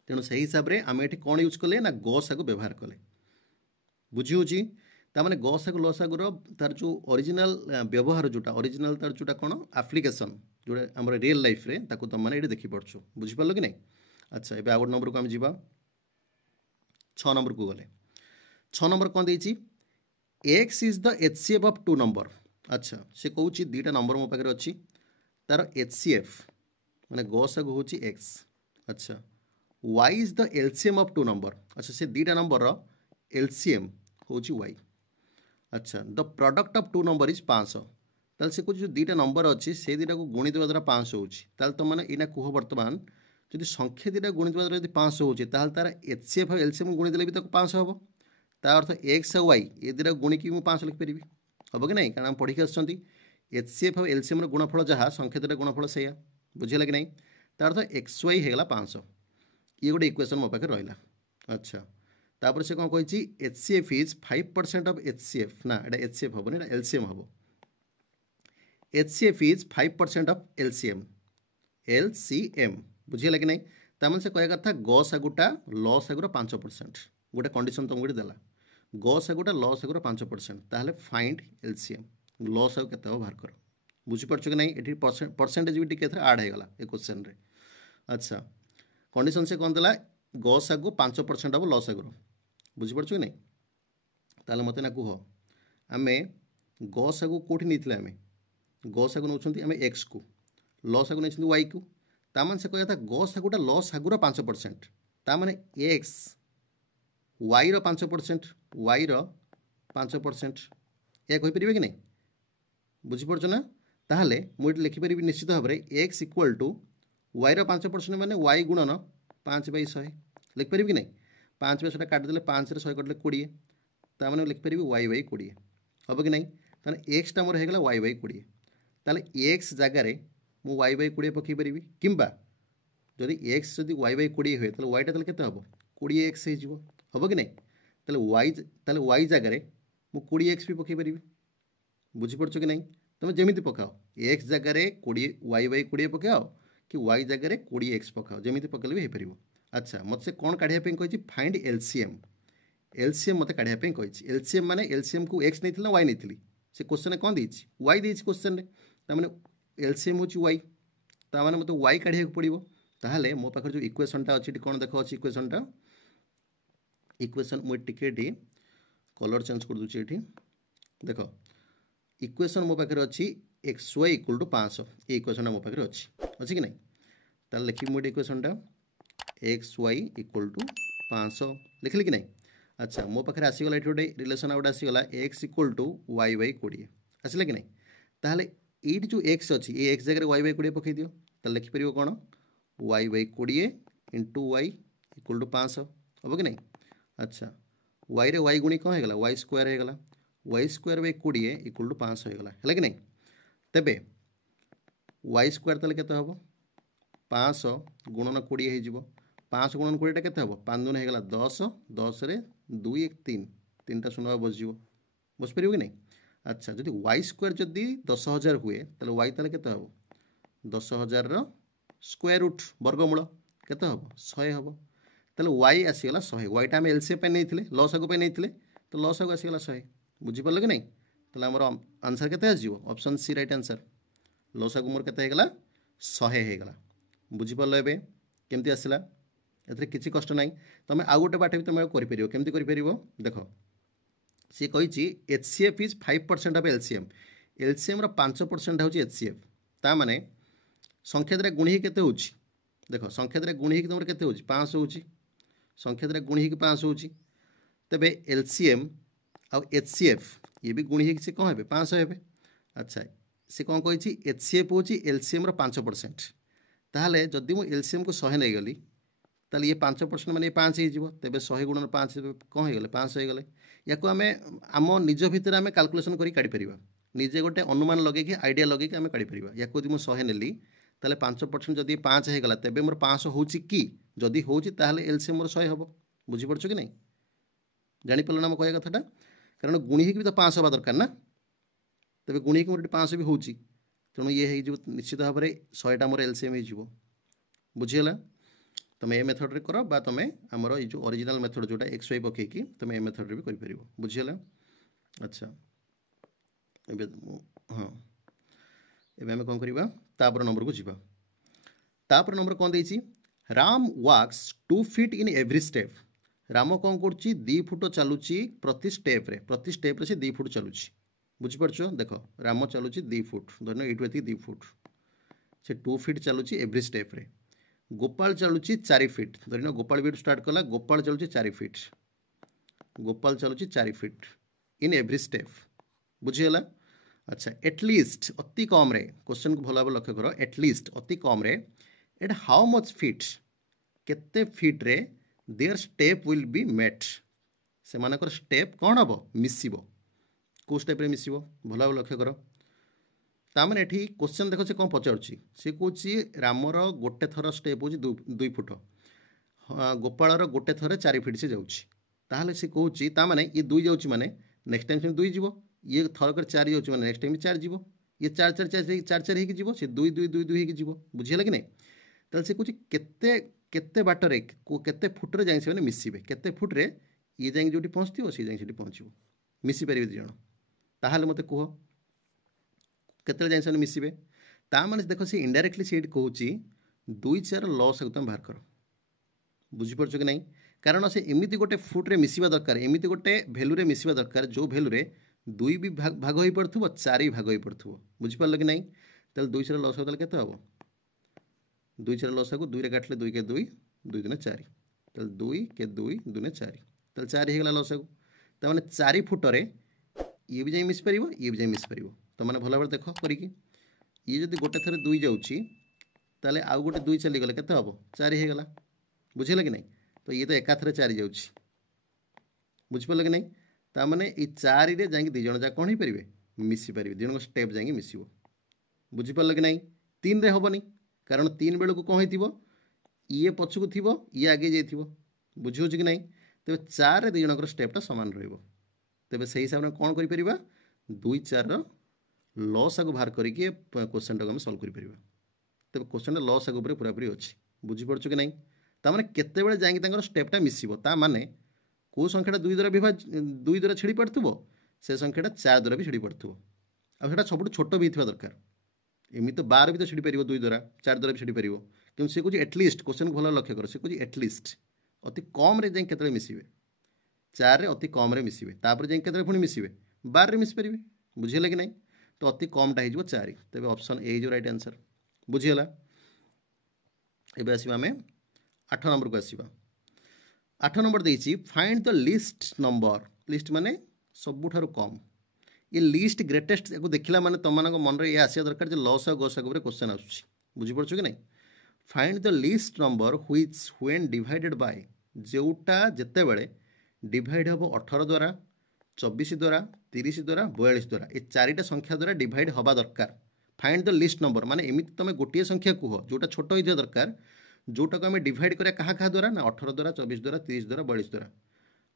तेणु से हिसाब से आम ये कौन यूज कले ना गसागु व्यवहार कले बुझी ताने गसागु लसागुर तार जो ओरिजिनल व्यवहार जोटा ओरिजिनल तार जोटा कौन एप्लिकेशन जोटा आम रियल लाइफ रे ताकू तुम मैंने ये देखिपार बुझिपार कि नहीं। अच्छा ये आउट नंबर को आम जा 6 नंबर को गले 6 नंबर कौन देछि X is the HCF of 2 number. अच्छा से कहूँ दुईटा नंबर मो पाखे अच्छी तार HCF माने गसागु हूँ एक्स। अच्छा y is the LCM of 2 number. अच्छा से दुईटा नंबर LCM हूँ y। अच्छा the product of 2 number is 500 ताल से जो दुईटा नंबर अच्छी से दुईटा को गुणी देवा द्वारा 500 होल तुम मैंने यहाँ कह बर्तमान जब संख्या दुईटा गुणी देवा द्वारा 500 हो तार HCF और LCM गुणी देले भी तो 500 हम ता अर्थ एक्स और वाई ये दुटा गुणी की 500 लिखिपारि हम कि नहीं कारण आम पढ़ी आसुँच HCF और LCM गुणफल जहाँ संख्या दुटा गुणफल से बुझेगा कि नहीं तार अर्थ एक्स वाई होगा 500 ये गोटे इक्वेशन मो पाखे रहा। अच्छा तापर से कौन कही HCF इज 5% ऑफ HCF ना ये HCF हम ना LCM हम HCF इज 5% ऑफ LCM बुझेगा कि नहीं तामान से कह कथा ग सागुटा ल सागुर 5% गोटे कंडीशन तुमको गोटे देला ग सागुटा ल सागुर 5% ताहले फाइंड LCM ल सागु केते बाहर कर बुझीपार कि नहीं ये परसेंटेज भी टी आड होगा ये क्वेश्चन रे। अच्छा कंडीशन से कौन देला ग सागु 5% हम ल सागुर बुझीपार कि नहीं ताहले मते ना कह आमे ग सागु कोठी नहीं आमे ग सागु नौ आम एक्स को ल सागु नहीं वाई को तामान से कह ग सागुटा ल सागुर 5% तामाने एक्स वाई रो 5% वाई रो 5% या कहीपर कि नहीं बुझीपार ना ताहले मुझे लिखिपर निश्चित भाव में एक्स इक्वाल टू वाई रो 5% माने वाई गुणन 5/100 लिखिपर कि नहीं 5/100 काटिदेले 5 100 कटले 20 ताने लिखिपर y/20 हम कि नहीं ताने एक्सटा मोर होगा y/20 ताले एक्स जगार मु y/20 पकई पारि किंबा जदि एक्स जदि y/20 हुए तो वाईटा ताले केते हम 20x हम कि नहीं ताले वाई जगार मु 20x भी पकई पारि बुझीपार कि नहीं तुम जमी पकाओ एक्स जगार 20 y/20 पकाओ कि वाई जगार 20x पकाओ जमी पकड़े भी हो पार। अच्छा मत से कौन काढ़ापी कही फाइंड LCM मत काढ़ापी कही LCM माने LCM को एक्स नहीं ना वाई नहीं से क्वेश्चन कौन देती वाई देती क्वेश्चन ताने LCM हूँ वाई ताने मत वाई काढ़ा पड़ो ताहले मो पाखे जो इक्वेशनटा अच्छी कौन देख अच्छी इक्वेशनटा इक्वेशन मुझे टी कलर चेंज कर दूसरी ये देख इक्वेशन मो पाखे अच्छी XY इक्वल टू 500 ये इक्वेशन मो पाखे अच्छी कि नहीं ताल लिखी मुझे इक्वेशनटा XY इक्वल टू 500 लिखली कि नहीं। अच्छा मो पाखे आसीगला ये गोटे रिलेसन गोटे आसीगला x इक्वल टू y/20 आसला कि नहीं ताहले ये जो x अच्छी ये x जगह y/20 पकई दियो ताल लिखिपर कौन y/20 into y equal to 500 हम कि नहीं। अच्छा y रे y गुणी कौन होगा y स्क्वायर होगा y²/20 इक्वल टू 500 होगा है कि नहीं तेबे y स्क्वायर ताले केते हम 500 गुणन 20 हो 5 गुणन 20 केते हम 5 दून होगा 10 10 रे 2 1 3 3टा शून्य बसज बसपर कि नहीं। अच्छा जदि y स्क्वायर जदि 10,000 हुए ताले y ताले केते हम 10,000 स्क्वायर रूट वर्गमूल केते हम 100 हम ताले y आसीगला 100 वाईटा आम LCM नहीं लसागु नहीं तो लसागु आसीगला 100 बुझीपार कि नहीं ताले आमर आंसर केते आसो ऑप्शन सी राइट आंसर लसागु मोर केते होगा 100 होगा बुझीपार ए केमती आसला ए किसी कष्ट ना तुम आउ गोटे बाट भी तुम कर केमती कर देख सी कही HCF इज 5% ऑफ LCM रो 5% हूँ HCF ता माने संख्या द्वारा गुणी केते होची देख संख्या द्वारा गुणी तुम केते होची 500 होची संख्या द्वारा गुणी 500 होची तेबे LCM आउ HCF ये भी गुणी से कौन हे 500 हे। अच्छा से कौन कही HCF हूँ LCM रो 5% ताहले जदि मु LCM को 100 नहीं गली ताले ये 5% माने ये 5 हो तेबे 100 गुणन 5 कौन हो 500 हो या आम आम निज भितर आम कैलकुलेशन करी काढ़ी परिबा निजे गोटे अनुमान लगे आइडिया लगे आम काढ़ी परिबा या यदि मुझे 100 नेली ताले 5% जदि 5 होगा तेबे मोर 500 होची कि जदि होची ताहले LCM मोर 100 हम बुझीपार कि नहीं जानीपार ना मैं कह कथाटा कारण गुणी भी तो 500 हवा दरकार ना तेरे गुणी मोर 500 भी होची तेणु ये हो निश्चित भाव में 100टा मोर LCM हो बुझीगला तुम ए मेथड रे कर बा तुम आमर ये जो ओरिजिनल मेथड जोटा XY पकईकी तुम ए मेथड रे भी कर बुझीगला। अच्छा हाँ एबे आम कौन करवा तापर नंबर को जीवा तापर नंबर कौन देछि राम वॉक्स 2 feet in every step Ram कौन करुच्ची 2 फुट चलुची प्रति स्टेप से 2 फुट चलुची बुझीपार देख राम चलुची 2 फुट धर ये 2 फुट से 2 फीट चलुची एव्री स्टेप रे गोपाल चलुची 4 फीट धर गोपाल भी स्टार्ट कला गोपाल चलुची 4 फीट गोपाल चलुची 4 फीट इन एव्री स्टेप बुझीगला। अच्छा एटलिस्ट अति कम रे क्वेश्चन को भल भाव लक्ष्य कर एटलिस्ट अति कम रे एट हाउ मच फीट केते फीट रे there step will be met से मानकर स्टेप कौन हम मिसिबो को स्टेप रे मिसिबो भल भाव लक्ष्य कर तामने एठी क्वेश्चन देखो से कौन पचारुची से कहूँ रामर गोटे थर स्टेप हो 2 फुट गोपालर गोटे थर 4 फीट से जाऊँगी ताहले से कहूँ ताने ये 2 जाऊँच माने नेक्स्ट टाइम से 2 जीवो ये थरक 4 जाऊँच माने नेक्स्ट टाइम 4 जीवो ये 4 4 4 4 4 होगी जीवो से 2 2 2 2 होगी जीवो बुझीगला कि नहीं ताहले से कहूँ केते केते बाटरे केते फुट्रे जाए से मिसिबे केते फुट्रे ये जाए जो पहुँचो सी जाए पहुँचो मिसी पारे 2 जण ताहले मते कह केते जाए मिसिबे ता माने देखो से इनडायरेक्टली से कहूँ 2 4 लॉस तुम बाहर कर बुझीपार कि नहीं कारण से एमती गोटे फुट्रे मिसवा दरकार एमती गोटे भैल्यू मिसवा दरकार जो भैल्यू 2 भी भाग हो पड़ो 4 भी भाग हो पड़ो बुझीपार कि नहीं तेल 2 4 लॉस होता के हम 2 4 लॉस को 2 रे काटले 2 के 2 2 2 4 तेल 2 के 2 2 4 तेल 4 होगा लॉस को ताने 4 फुटरे ये भी जाए मिस पार ये भी जाए मिस पार तो मैंने भल भाव देख करी ये जब गोटे थर 2 जाऊँगी आउ गोटे 2 चलीगले के हम 4 होगा बुझेगा कि नहीं तो ये तो एकाथरे 4 जाऊँगी बुझिपारे कि नहीं ताने ये 4 रे जाकि 2 जण जा कौन हो पारे मिसी पारे 2 जण स्टेप जाकि मिसिबो बुझिपारे कि नहीं 3 रे हेनी कारण 3 बेलू कौन हो ये पछकू थी ये आगे जाइए बुझे कि नहीं तेज 4 रे 2 जणकर स्टेपटा सामान तेज से हिसाब से कौन कर 2 4 लॉस आगे बाहर करके क्वेश्चन टाक सल्व कर तेज क्वेश्चन लॉस आगे पूरापूरी अच्छी बुझीपार कि नहीं ताने केते जाकि स्टेपटा मिसिबो ता माने कौ संख्याटा 2 द्वारा विभाज 2 द्वारा छिड़ी पड़ो से संख्याटा 4 द्वारा भी छिड़ी पड़ो आटा सब छोट भी होता दरकार एमती तो 12 भी तो छिड़ी पार 2 द्वारा 4 द्वारा भी छिड़ी पार कि सी कह एटलिस्ट क्वेश्चन भल लक्ष्य कर सी कह एटलिस्ट अति कम रे जाए मिसिबे 4 रे अति कम रे मिसिबे तापर जाए केतरे पुणी मिसिबे 12 रे मिस पारे बुझेगा कि नहीं तो अति कमटा हो 4 तेज ऑप्शन ए जो राइट आंसर बुझीगला। एबे आसीबा आमे 8 नंबर को आसीबा 8 नंबर देछि find the least number least माने सबुठारु कम ये लिस्ट ग्रेटेस्ट को देखला माने तुम मन ये आसिया दरकार लॉस और गस आगे क्वेश्चन आसुची बुझीपार कि नहीं find the least number which when divided by जोटा जेते बेले डिवाइड हम 18 द्वारा 24 द्वारा 30 द्वारा 42 द्वारा ये 4टा संख्या द्वारा डिवाइड हवा दरकार फाइंड द लिस्ट नंबर माने एमती तुम गोटे संख्या कह जोटा छोट हो दरकार जोटा को आम डिवाइड करा क्या द्वारा ना 18 द्वारा 24 द्वारा 30 द्वारा 42 द्वारा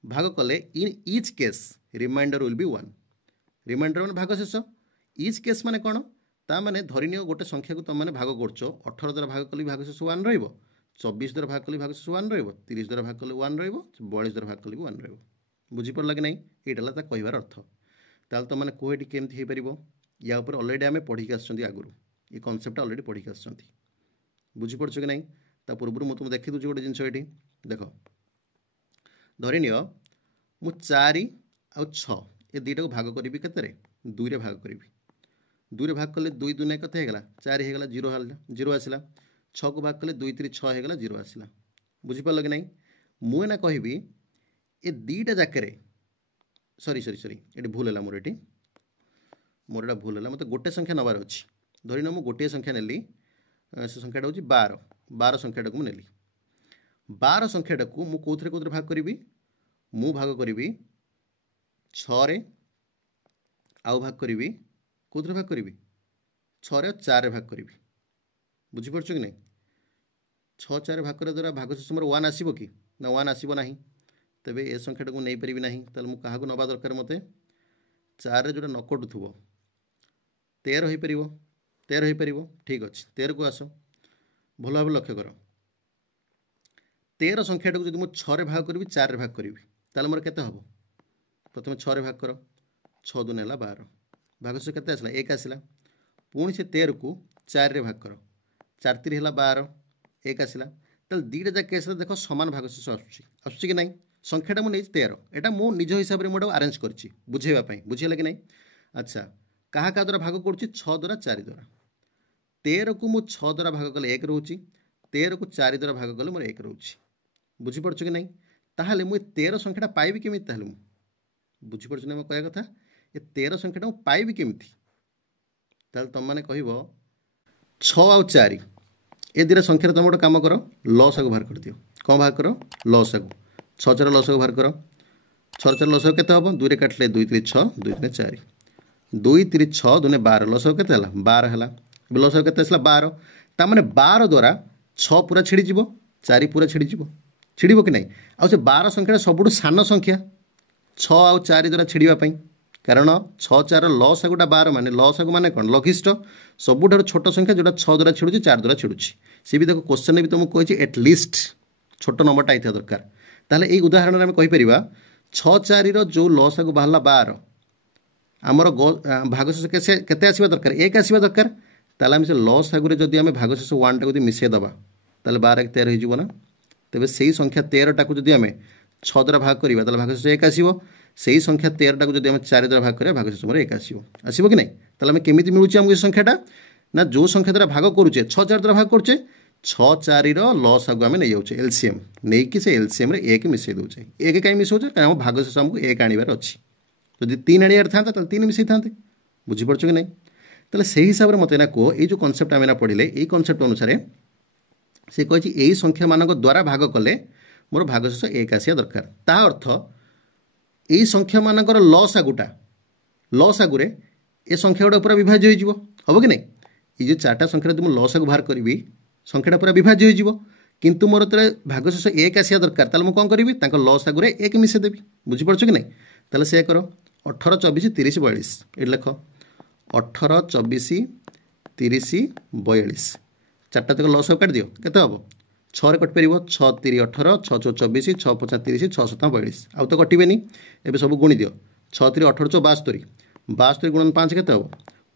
भाग कले in each case reminder will be 1 reminder मैंने भाग शेष इच केस माने कौन ता माने धरिनियो गोटे संख्या को तुम मैंने भाग कर 18 द्वारा भाग कले भाग शेष 1 रहिबो 24 द्वारा भाग कले भाग शेष 1 रहिबो 30 द्वारा भाग कले 1 रहिबो 42 द्वारा भाग कले 1 रहिबो बुझीपार कि नहीं यहाँ ता कहबार अर्थ ताल तुम मैंने कह केमती हो पार या ऊपर अलरेडी आम पढ़ी आसुँच आगुरी ये कनसेप्ट अलरेडी पढ़ी आसुँच बुझीपार कि नहीं ता पूर्व मुझे देखी दूसरी गोटे जिनस ये देख धरिनि मु 4 आउ 6 ये 2टा को भाग करी के 2 रे भाग करी 2 रे भाग कले 2 2 कत होगा 4 होगा 0 आसला 6 को भाग कले 2 3 6 होगा 0 आसला बुझीपार कि नहीं मुझे कहबी ये 2टा जाके सरी सरी सरी ये भूल है मोर ये मोर भूल है मतलब गोटे संख्या नबार अच्छी धरिन मुझे गोटे संख्या नेली से संख्याटा हूँ 12 12 संख्याटा को नेली 12 संख्याटा को मु कौन कौन भाग करी मु भाग करी 6 रे आउ भाग करी कौन भाग करी 6 रे 4 रे भाग करी बुझीपार कि नहीं 6 4 भाग कर द्वारा भाग शेष मोर 1 आसब कि ना 1 आसब ना तेबे ए संख्याटा को नहीं पारि ना ताल क्या नवा दरकार मत 4 रे जोटा न कटुव 13 हो पार 13 हो पार ठीक अच्छे 13 को आस भल भाव लक्ष्य कर 13 संख्याटा को जब 6 रे भाग करी 4 रे भाग करी ताल मोर केते हम प्रथम 6 रे भाग कर 6 दून है 12 भाग शेष केते आसला 1 आसला पुणी से 13 को 4 रे भाग कर 4 3 है 12 1 आसला ताल 2टा जा केस देख सामान भाग शेष आसुची कि नहीं संख्याटा मुझे 13 एटा मु निज हिसाब से मुझे आरेंज करछि बुझेबा बुझेगा कि नहीं। अच्छा क्या द्वारा भाग करुच्ची 6 द्वारा 4 द्वारा 13 को मुझे 6 द्वारा भाग कले 1 रोचे 13 को 4 द्वारा भाग कले मोर 1 रोचे बुझीपार कि नहीं। ताहले मुझे 13 संख्याटा पाइबी केमी ताहले बुझीपार ना कह कथा ये 13 संख्याटा पाइबी केमी ताहले तुम मैंने कह 6 आउ 4 ए दुटा संख्यार तुम गोटे कम कर लसागु बाहर कर दियो कौन बाहर कर लसागु 6 4 लसागु बाहर कर 6 4 लसागु केते हम 2 रे काटले 2 3 6 2 3 4 2 3 6 2 12 लसागु केते हला 12 हला लसागु केते आसला 12 ता माने 12 द्वारा 6 पूरा छिड़ी जीवो 4 पूरा छिड़ी जीवो छिड़ब कि नहीं आ से 12 संख्या सबुठ सान संख्या 6 आउ 4 द्वारा छिड़वा कारण 6 4 लसागुटा 12 माने लसागु माने कौन लघिष्ठ सबुठ छोट संख्या जोटा 6 द्वारा छिड़ुची 4 द्वारा छिड़ुची सी भी देखो क्वेश्चन भी तुमको कही एटलिस्ट छोट नंबरटा आई दरकार ताहले এই उदाहरण में कहि परिबा 6 4 रो जो लसागु बाहला 12 आमर भागशेष कैसे केते आसीबा दरकार 1 आसीबा दरकार ताहले हम से लसागु रे जदी हम भागशेष 1 टा को मिसे दबा ताहले 12 1 13 हो ना तेबे सेही संख्या 13 टा को जदी हम 6 द्वारा भाग करिबा ताहले भागशेष 1 आसीबो सेही संख्या 13 टा को जदी हम 4 द्वारा भाग करिबा भागशेष मोर 1 आसीबो कि नहीं। ताहले हम केमिति मिलुची हमको संख्याटा ना जो संख्या द्वारा भाग करुचे 6 4 द्वारा भाग करुचे 6 4 रो लसागु आम नहीं जाऊे एलसीएम नहीं कि से एलसीएम रे 1 मिसई दौचे 1 कहीं मिसौचे कारण भागशेष हमको 1 आनिबार अच्छी जदि 3 आनिबार था 3 मिसई था बुझीपार कि नहीं। ताहले से हिसाब से मत ना कह ये जो कनसेप्ट आम पढ़ले ये कनसेप्ट अनुसार से कही यही संख्या मान द्वारा भाग कले मोर भागशेष 1 आसिया दरकार ता अर्थ यही संख्या मानकर लसागुरे ए संख्या गुड़ा पूरा विभाज्य हो हम कि नहीं ये जो 4टा संख्या तुम लसागु बाहर करी संख्याटा पूरा विभाज्य हो किंतु मोर तो भागशेष 1 आसिया दरकार ताले कौन करी लसागुरे 1 मिसेदेवी बुझीपार कि नहीं। ताले से कर 18 24 30 42 ये लिख 18 24 30 42 4टा तक लसागु काट दियो केते हम 6 रे कट पार 6 3 18 6 4 24 6 5 30 6 7 42 आउ तो कटबेनि एबे सब गुणी दियो 6 3 18 72 72 गुणन 5 केते हम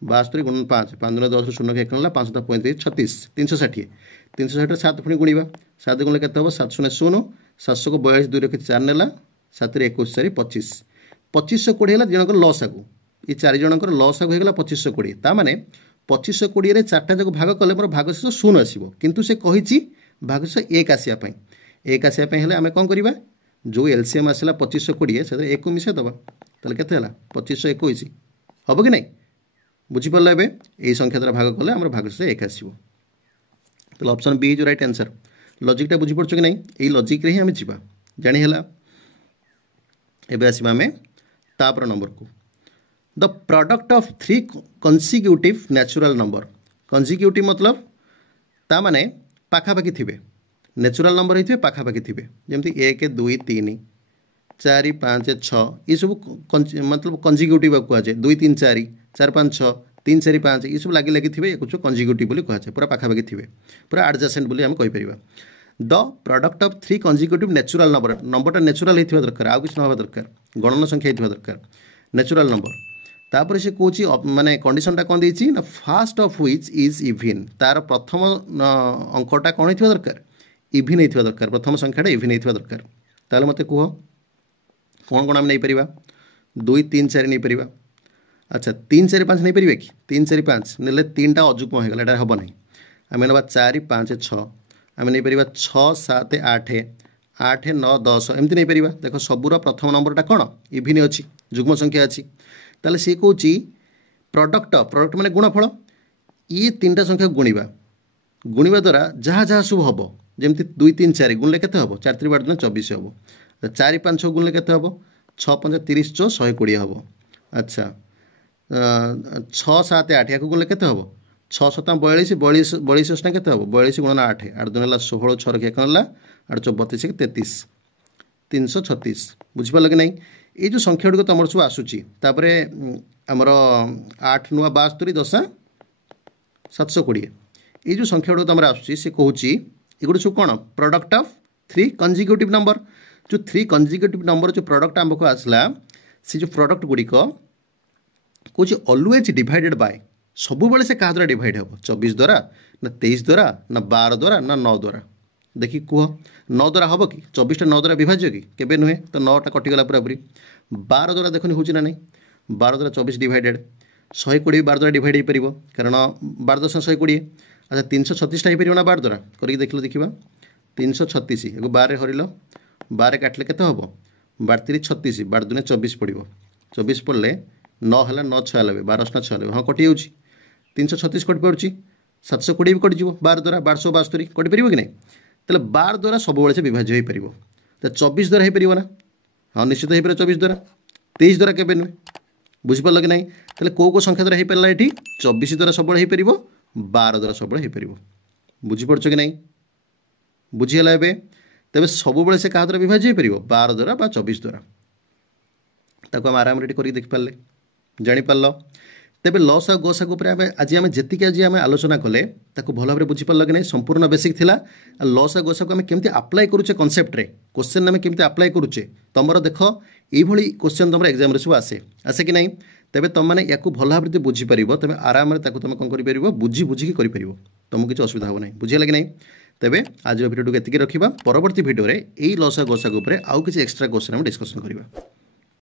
72 गुणन 5 5 10 0 के 1 5 35 36 360 360 7 पुणी गुणवा 7 गुणले केते हम 7 0 0 700 को 42 2 रखि 4 नेला 7 रे 21 4 25 2520 हला जनकर लसागु ये 4 जनकर लसागु हेगला 2520 ता माने 2520 रे 4टा जक भाग कले मोर भागशेष 0 आसीबो किंतु से कहिची भागशेष 1 आसिया 1 आसिया हेले आमे कोन करिबा जो एलसीएम आसला 2520 से 1 को मिसे दबा ताले केते हला 2521 हबो कि नहीं बुझी पड़ला एबे एई संख्या द्वारा भाग कले हमर भागशेष 1 आसीबो तो option B is right answer. लॉजिकटा बुझी पड़छ कि नहीं एई लॉजिक रे ही हमें जीवा जानि हला एबे आसीबा हमें तापर नंबर को the product of 3 consecutive natural number consecutive मतलब ता माने पाखापाखि थे नेचुरल नंबर होते पाखापाखि थे जमती 1 2 3 4 5 6 ये सब मतलब कंसेक्यूटिव कहुए 2 3 4 4 5 6 3 4 5 ये सब लगी लगी थे कुछ कंसेक्यूटिव बोली कहुए पूरा पाखापाखि थे पूरा एडजेसेंट बोली हम कहि परिबा। The product of 3 consecutive natural number नंबरटा नेचुरल होता दरकार आउ किछ न दरकार गणना संख्या होता दरकार नेचुरल नंबर तापर से कौच माने कंडीशनटा कौन देछि ना fast of which is even तार प्रथम अंकटा कौन होता दरकार इवन होता दरकार प्रथम संख्याटा इवन होता दरकार ताले मते कह कौन कौन आम नहीं परिबा 2 3 4 नहीं परिबा अच्छा 3 4 5 नहीं परिबे कि 3 4 5 नेले 3टा अजुग्म हो गला एटा हबो नहीं आमे नबा 4 5 6 आमे नहीं परिबा 6 7 8 8 9 10 एमती नहीं परिबा देखो सबुरा प्रथम नंबरटा कौन इवन अछि जुग्म संख्या अछि ताले सी कौच प्रॉडक्ट माने गुणफल ये 3टा संख्या गुणवा द्वारा जहाँ जहाँ सब हम जमी 2 3 4 गुणले केते हम 4 3 12 24 हम 4 5 6 गुणले केते हम 6 5 30 चो 120 हम अच्छा 6 7 8 या गुणले केते हम 6 7 42 42 केते हम 42 गुणन 8 8 2 हला 16 6 के 1 हला 8 4 32 के 33 336 बुझिपाल कि नहीं ये जो संख्या गुड़िक तुम सब आसूची आमर 8 नुआ 72 10 720 ये जो संख्या गुड़िक तुम आसूची से कौच ये सब कौन प्रोडक्ट ऑफ 3 कंसेक्यूटिव नंबर जो 3 कंसेक्यूटिव नंबर जो प्रोडक्ट आमको आसला से जो प्रोडक्ट गुड़िक कौच ऑलवेज डिवाइडेड बाय सब से क्या द्वारा डिवाइड हम 24 द्वारा ना 23 द्वारा ना 12 द्वारा ना 9 द्वारा देखिए कह 9 द्वारा हम कि 24टा 9 द्वारा विभाज्य कि केबे नुहे तो 9टा कटिगला पूरापूरी 12 द्वारा देखनी हूँ ना नहीं 12 द्वारा 24 डिवाइडेड 120 12 द्वारा डिवाइड हो पार कारण 12 10 120 अच्छा 336टा हो ना 12 द्वारा करके देख देखा 336 एगो 12 हरिल 12 काटिले केते हम 12 36 12 दुने 24 पड़ो 24 पड़े 9 है 9 96 12 96 हाँ कटि जाऊँगी 336 कटि पार्टी 720 भी कटिज 12 द्वारा 1272 कटि पार कि नहीं तेल 12 द्वारा सब से विभाज्य हो पार तो 24 द्वारा हो पार ना हाँ निश्चित हो पार 24 द्वारा 23 द्वारा केबे नुहे बुझिपार कि नहीं तेल कौ संख्या द्वारा हो पारा ये 24 द्वारा सब हो पार 12 द्वारा सब हो पार बुझीपार कि नहीं बुझीगला एवं तेज सब से क्या द्वारा विभाज्य हो पार 12 द्वारा 24 द्वारा ताको हम आराम कर देखिपारे जापार तेबे लस आ गसागु आज आम जी आज आम आलोचना कले भल भाव बुझीपार कि नहीं संपूर्ण बेसिक थिला लस आ गसागु आम केमती आप्लाय करुचे कनसेप्ट क्वेश्चन आम केमती आप्लाय करुचे तुमर देख ये क्वेश्चन तुम एग्जाम सब आसे आसे कि नहीं तेबे तुम मैंने या भल भाव बुझीपार तुम आराम तुम कौन कर बुझी बुझिकी कर तुमको किसी असुविधा हो ना बुझीगला कि नहीं तेबे आज भिडियो एतिकी रखा परवर्ती भिडियो यही लस आ गसागु आउ किसी एक्सट्रा क्वेश्चन हम डिस्कसन करवा।